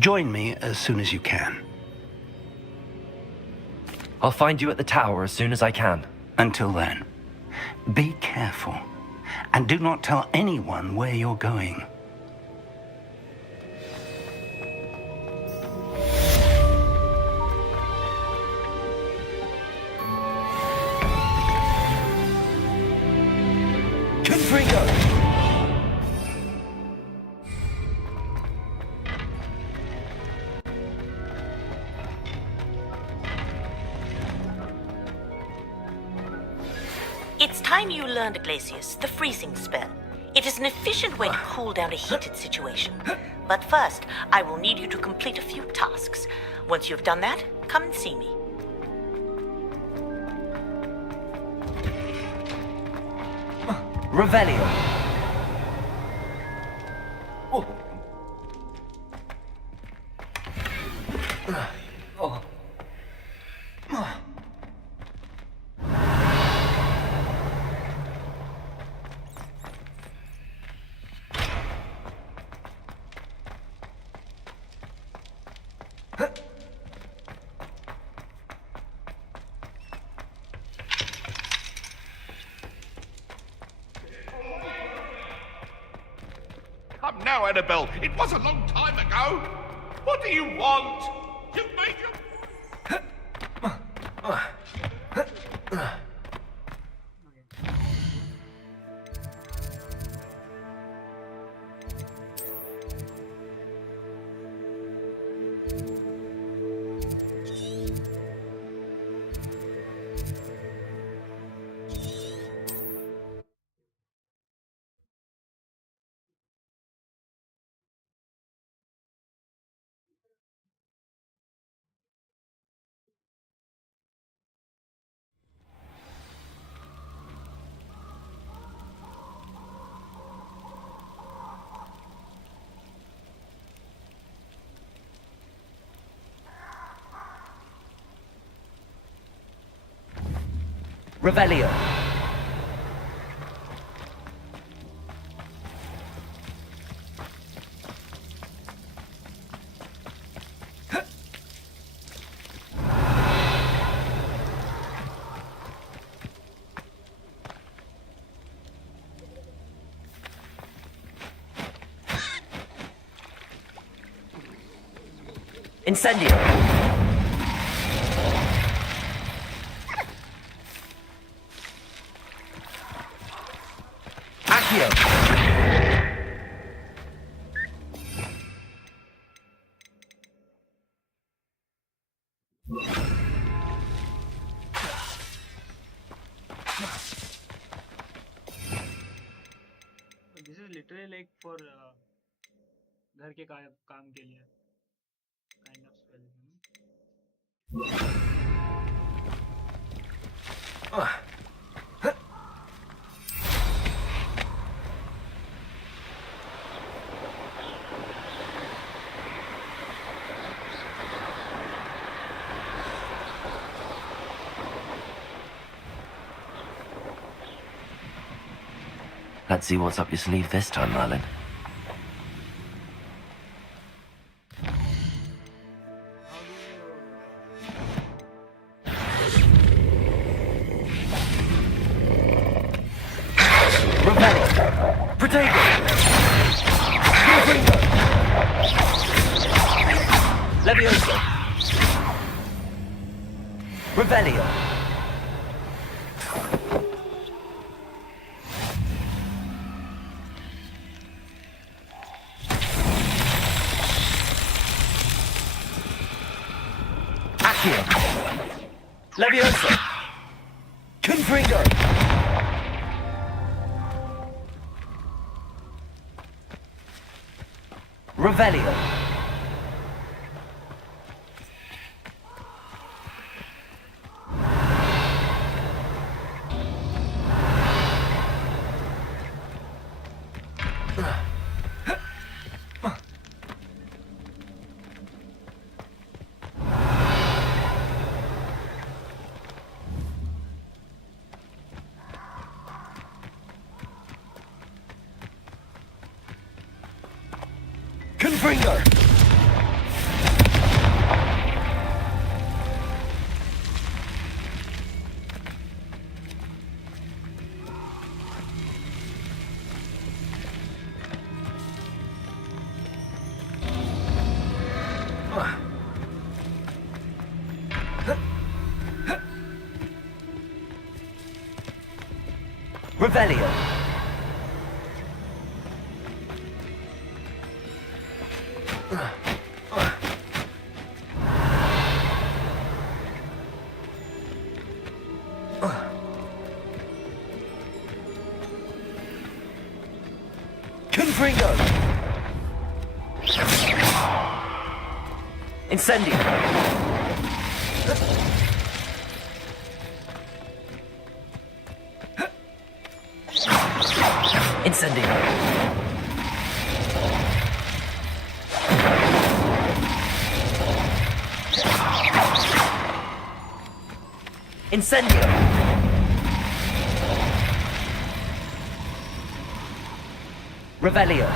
Join me as soon as you can. I'll find you at the tower as soon as I can. Until then, be careful, and do not tell anyone where you're going. It's time you learned, Glacius, the freezing spell. It is an efficient way to cool down a heated situation. But first, I will need you to complete a few tasks. Once you've done that, come and see me. Revelio. Come now, Annabelle. It was a long time ago. What do you want? You've made your... Revelio. Incendio. Accio. This is literally like for घर के काम के लिए kind of spell, Let's see what's up your sleeve this time, Merlin. Protego! Levioso! Revelio! Accio! Levioso! Confringo! Revelio. Confringo! Revelio. Confringo. Incendio. Incendio. Incendio. Revelio.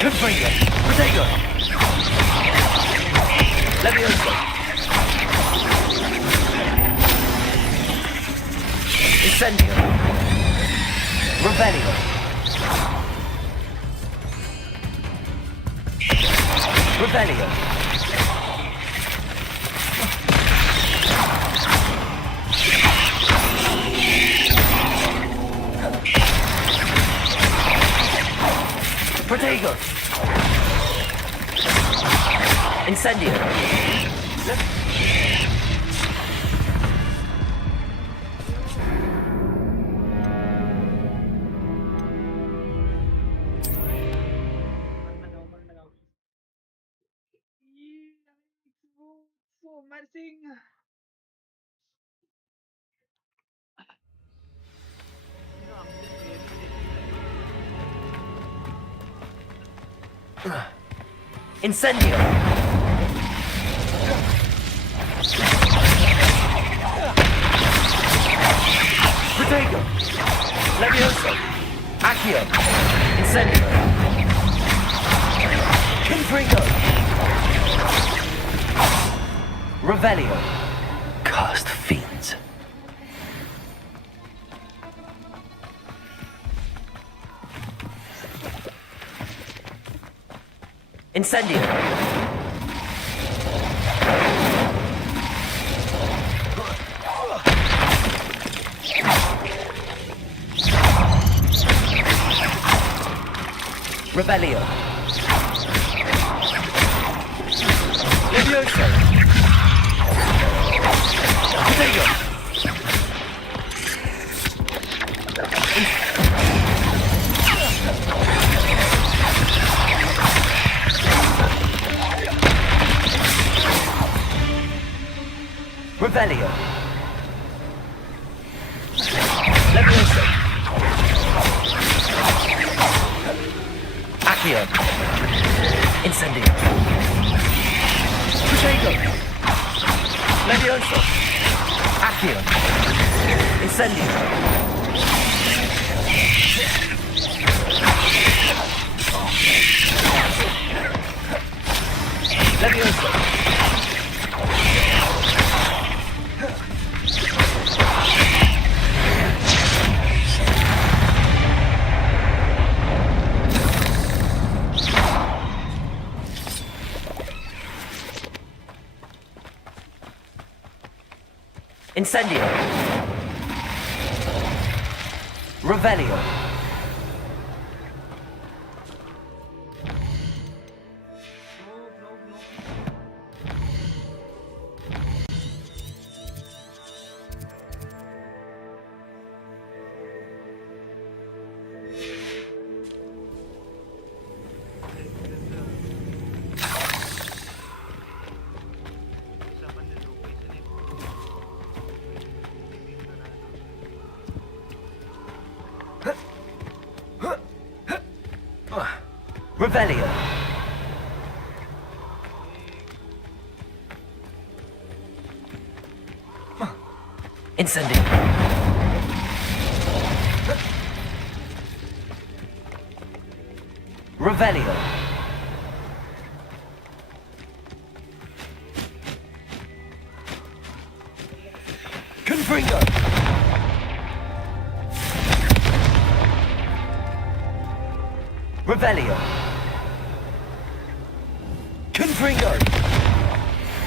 Confringo. Protego. Levioso. Incendio. Revelio. Revelio. Protego. Incendio. So embarrassing. Incendio. Protego. Levioso. Accio. Incendio. Confringo. Revelio. Cursed fiends. Incendio. Revelio. Levioso. Protego. Revelio. Levioso. Incendio. Revelio. Revelio. Incendio. Revelio. Confringo. Revelio. Confringo.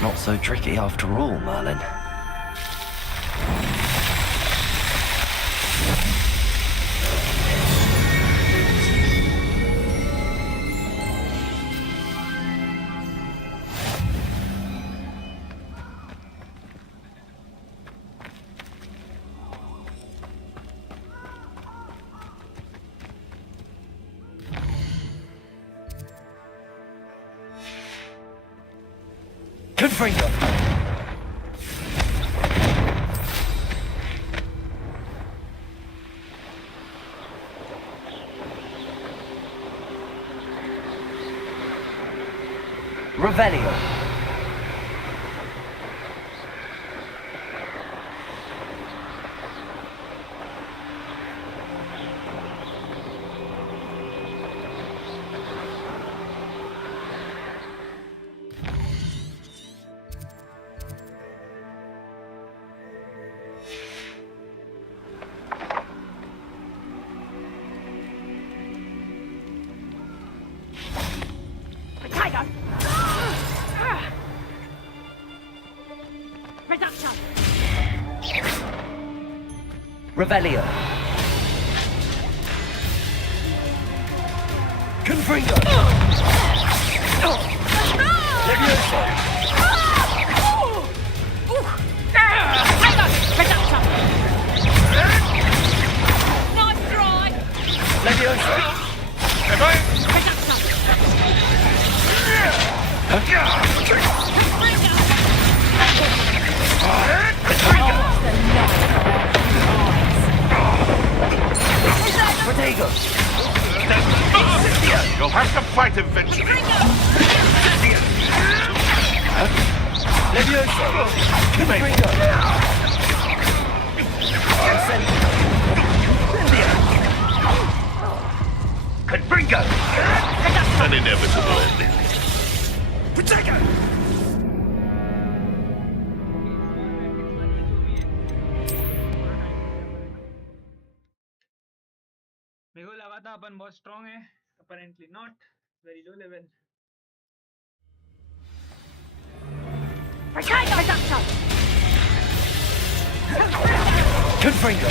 Not so tricky after all, Merlin. Confringo. Revelio. Tiger! Reduction! Revelio. Confringo. Levioso. Tiger! Reduction! Nice try! Levioso. Protego! You'll have to fight eventually. Levioso. Confringo. Confringo! An inevitable ending. Protego! मेरे को लगा था अपन बहुत strong है apparently not very low level Reduction! Confringo.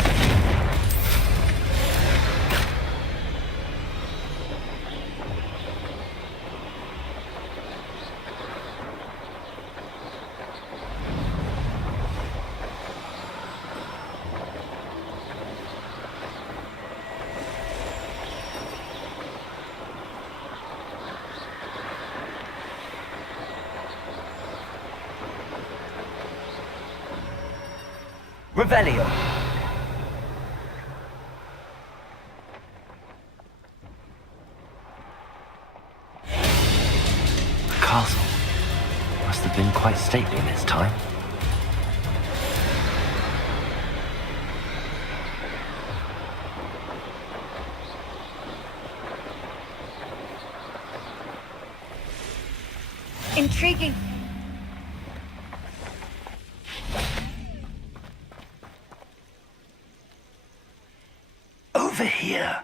Revelio. The castle must have been quite stately in its time. Intriguing. Over here.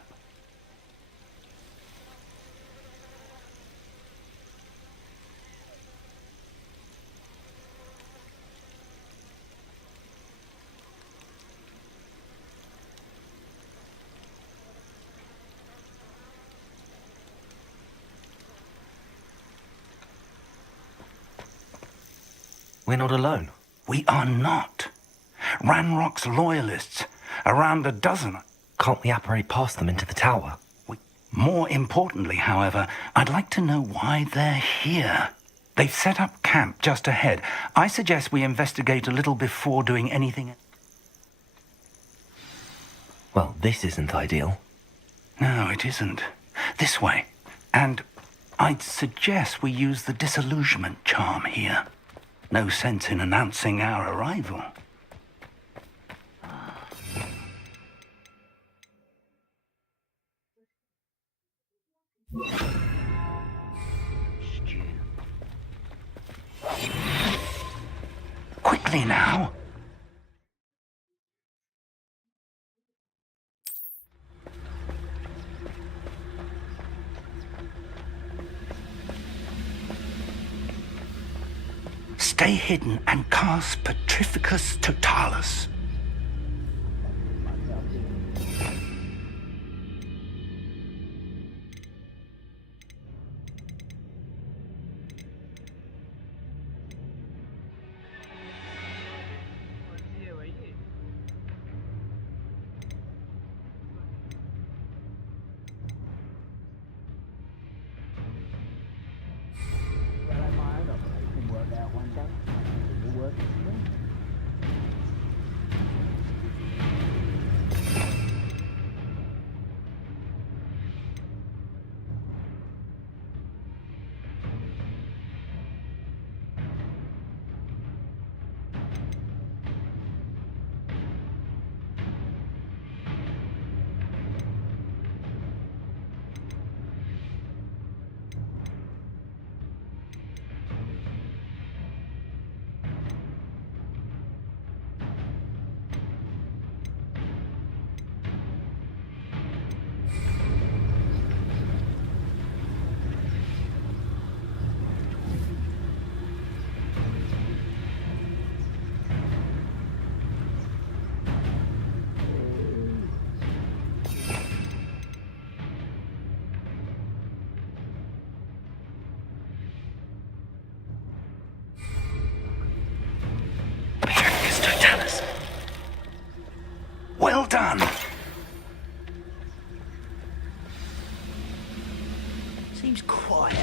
We're not alone. We are not. Ranrock's loyalists, around a dozen. Can't we apparate past them into the tower? More importantly, however, I'd like to know why they're here. They've set up camp just ahead. I suggest we investigate a little before doing anything. Well, this isn't ideal. No, it isn't. This way. And I'd suggest we use the disillusionment charm here. No sense in announcing our arrival. Quickly now. Stay hidden and cast Petrificus Totalis. Well done. Seems quiet.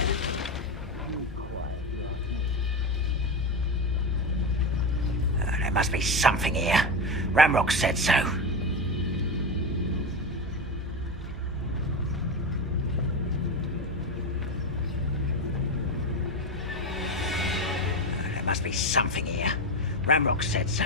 There must be something here. Ramrock said so. There must be something here. Ramrock said so.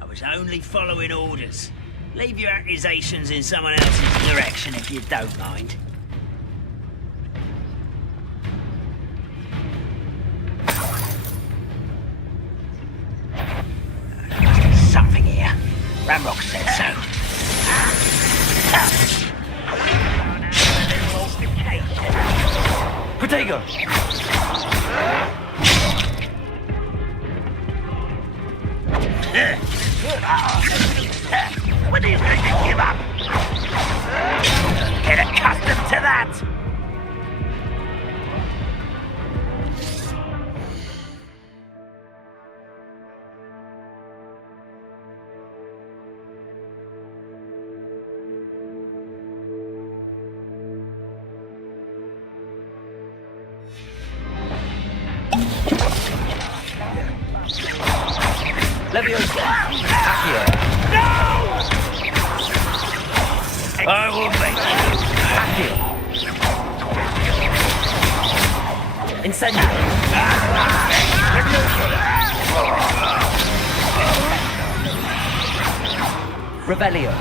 I was only following orders. Leave your accusations in someone else's direction if you don't mind. There must be something here. Ramrock said so. Protego! When are you going to give up? Get accustomed to that! Leviosa! Accio! I will make Accio! Incendio! Revelio!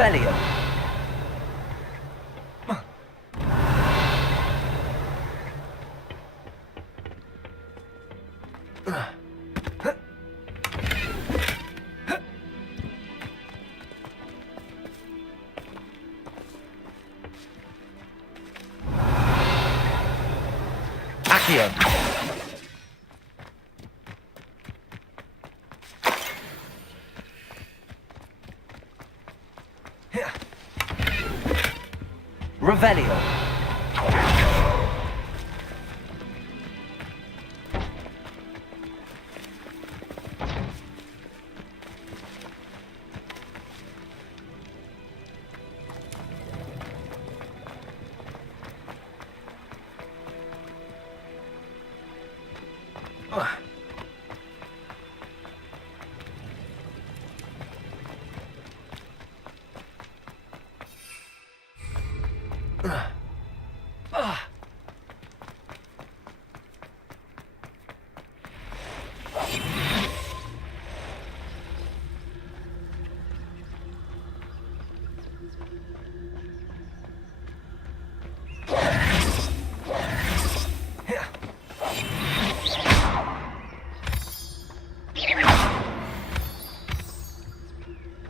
Revelio. Accio. Revelio.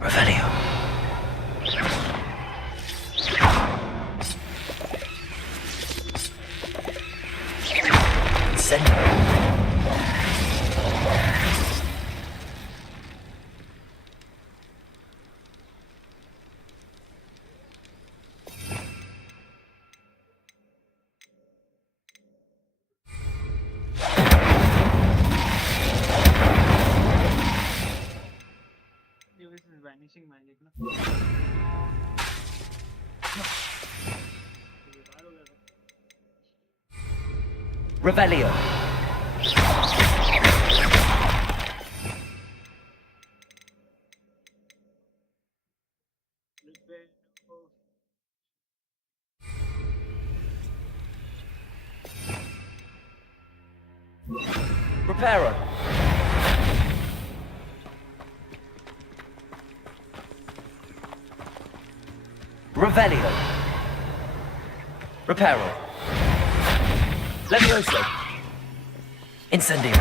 Revelio. This is vanishing magic, na? Revelio. Reparo. Revelio. Reparo. Levioso. Incendio.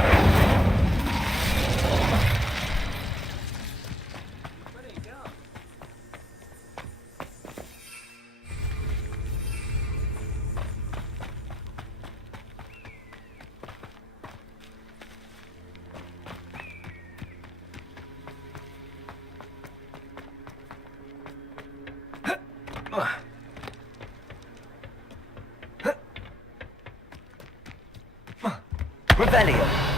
Revelio.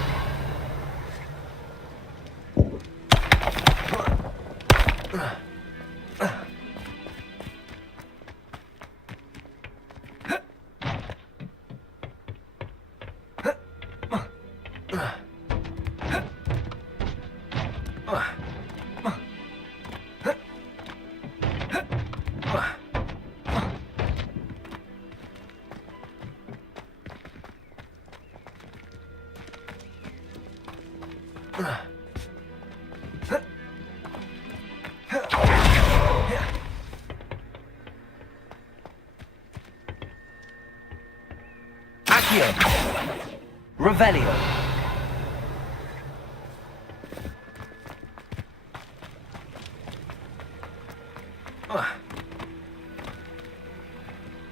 Accio. Revelio.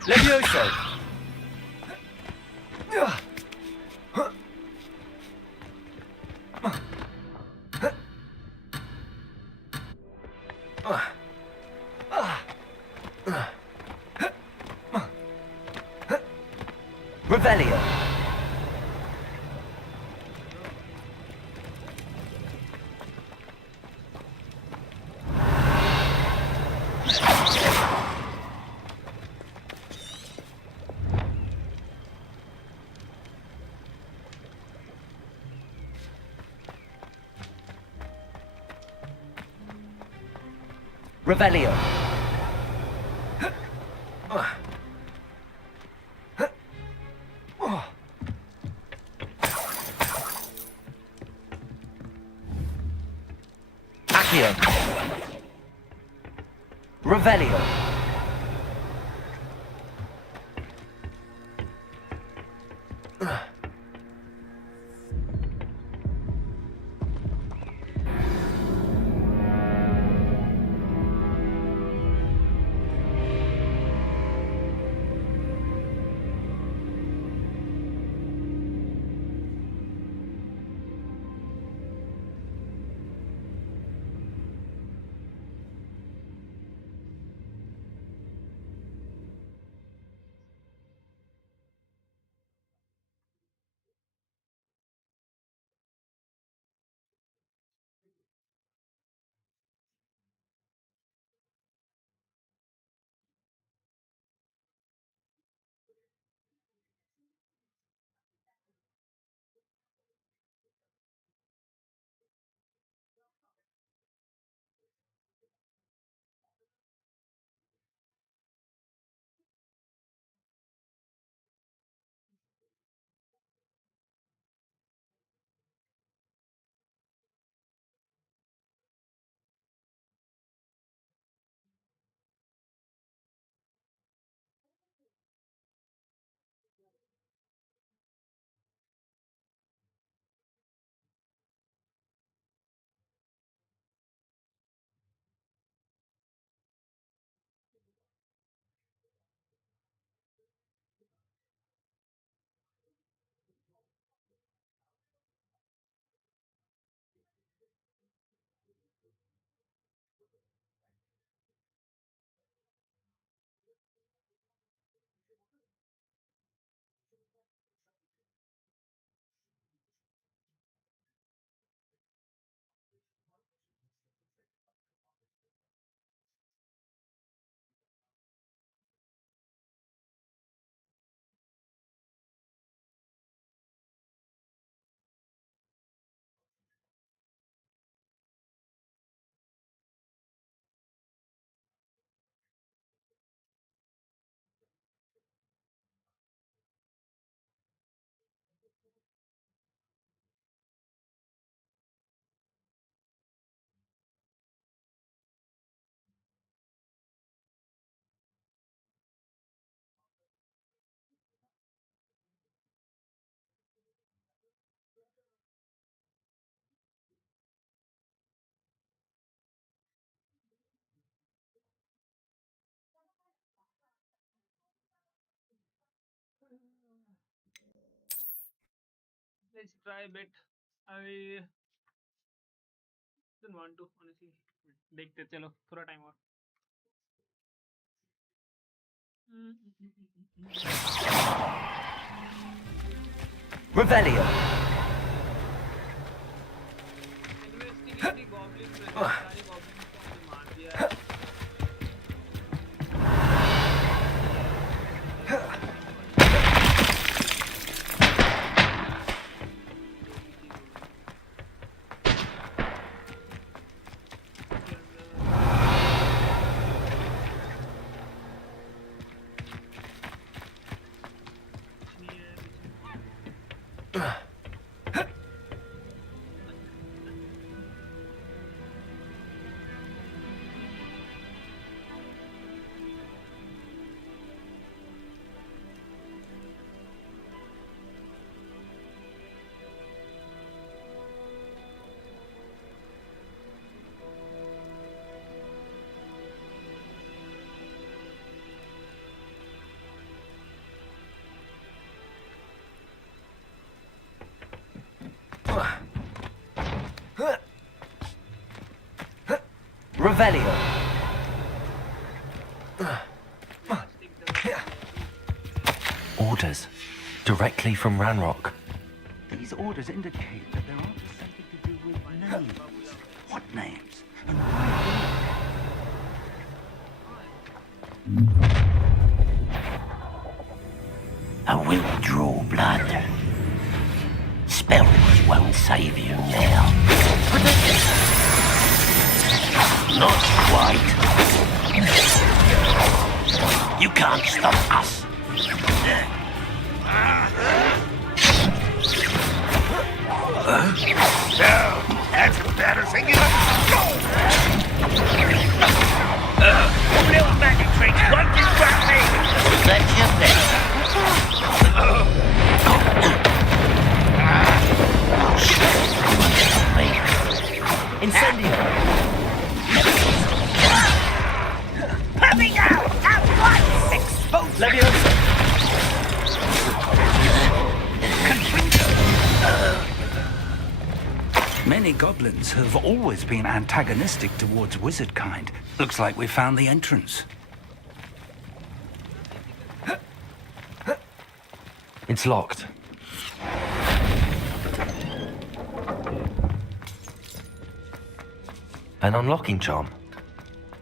Levioso. Revelio. Revelio. Accio. Revelio. Let's try a bit. I don't want to honestly. देखते चलो थोड़ा time और. Revelio. Investigate the goblin presence. सारी goblins को हमने मार दिया है. Revelio. Orders. Directly from Ranrock. These orders indicate that there are something to do with names. What names? And why? I will draw blood. Spells won't save you now. Not quite. You can't stop us. No, that's embarrassing. Go! Many goblins have always been antagonistic towards wizard kind. Looks like we found the entrance. It's locked. An unlocking charm.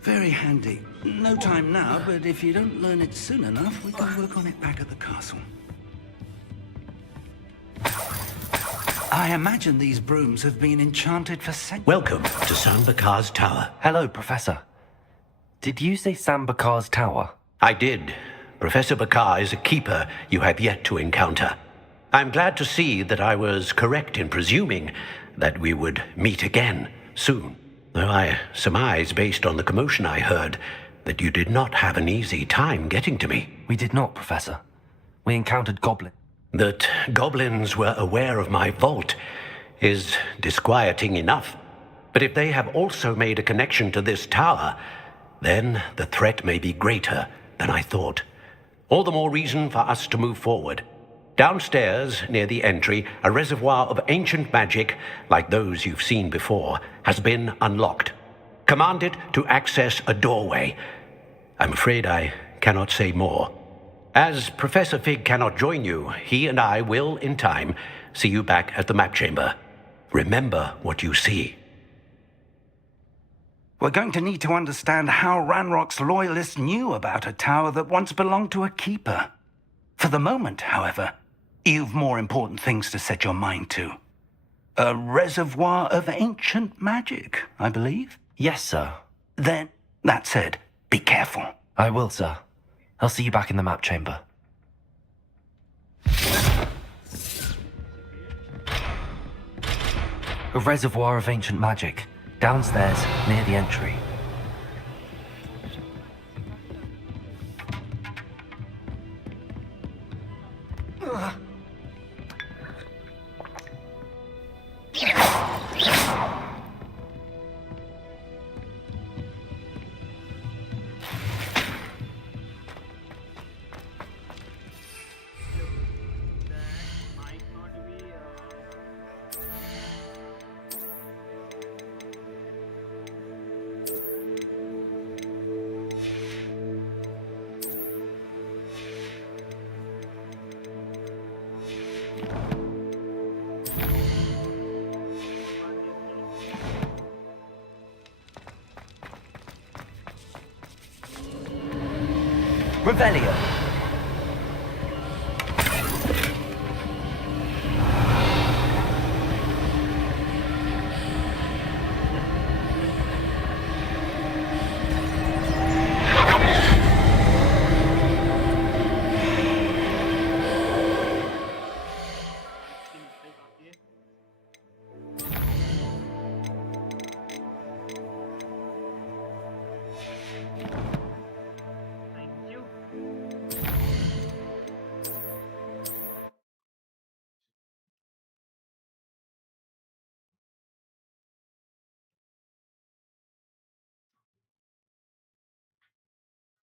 Very handy. No time now, but if you don't learn it soon enough, we can work on it back at the castle. I imagine these brooms have been enchanted for centuries. Welcome to Sambakar's Tower. Hello, Professor. Did you say Sambakar's Tower? I did. Professor Bakar is a keeper you have yet to encounter. I'm glad to see that I was correct in presuming that we would meet again soon. Though I surmise, based on the commotion I heard, that you did not have an easy time getting to me. We did not, Professor. We encountered goblins. That goblins were aware of my vault is disquieting enough. But if they have also made a connection to this tower, then the threat may be greater than I thought. All the more reason for us to move forward. Downstairs, near the entry, a reservoir of ancient magic, like those you've seen before, has been unlocked. Command it to access a doorway. I'm afraid I cannot say more. As Professor Fig cannot join you, he and I will, in time, see you back at the map chamber. Remember what you see. We're going to need to understand how Ranrock's loyalists knew about a tower that once belonged to a keeper. For the moment, however, you've more important things to set your mind to. A reservoir of ancient magic, I believe? Yes, sir. Then, that said, be careful. I will, sir. I'll see you back in the map chamber. A reservoir of ancient magic. Downstairs, near the entry. Revelio.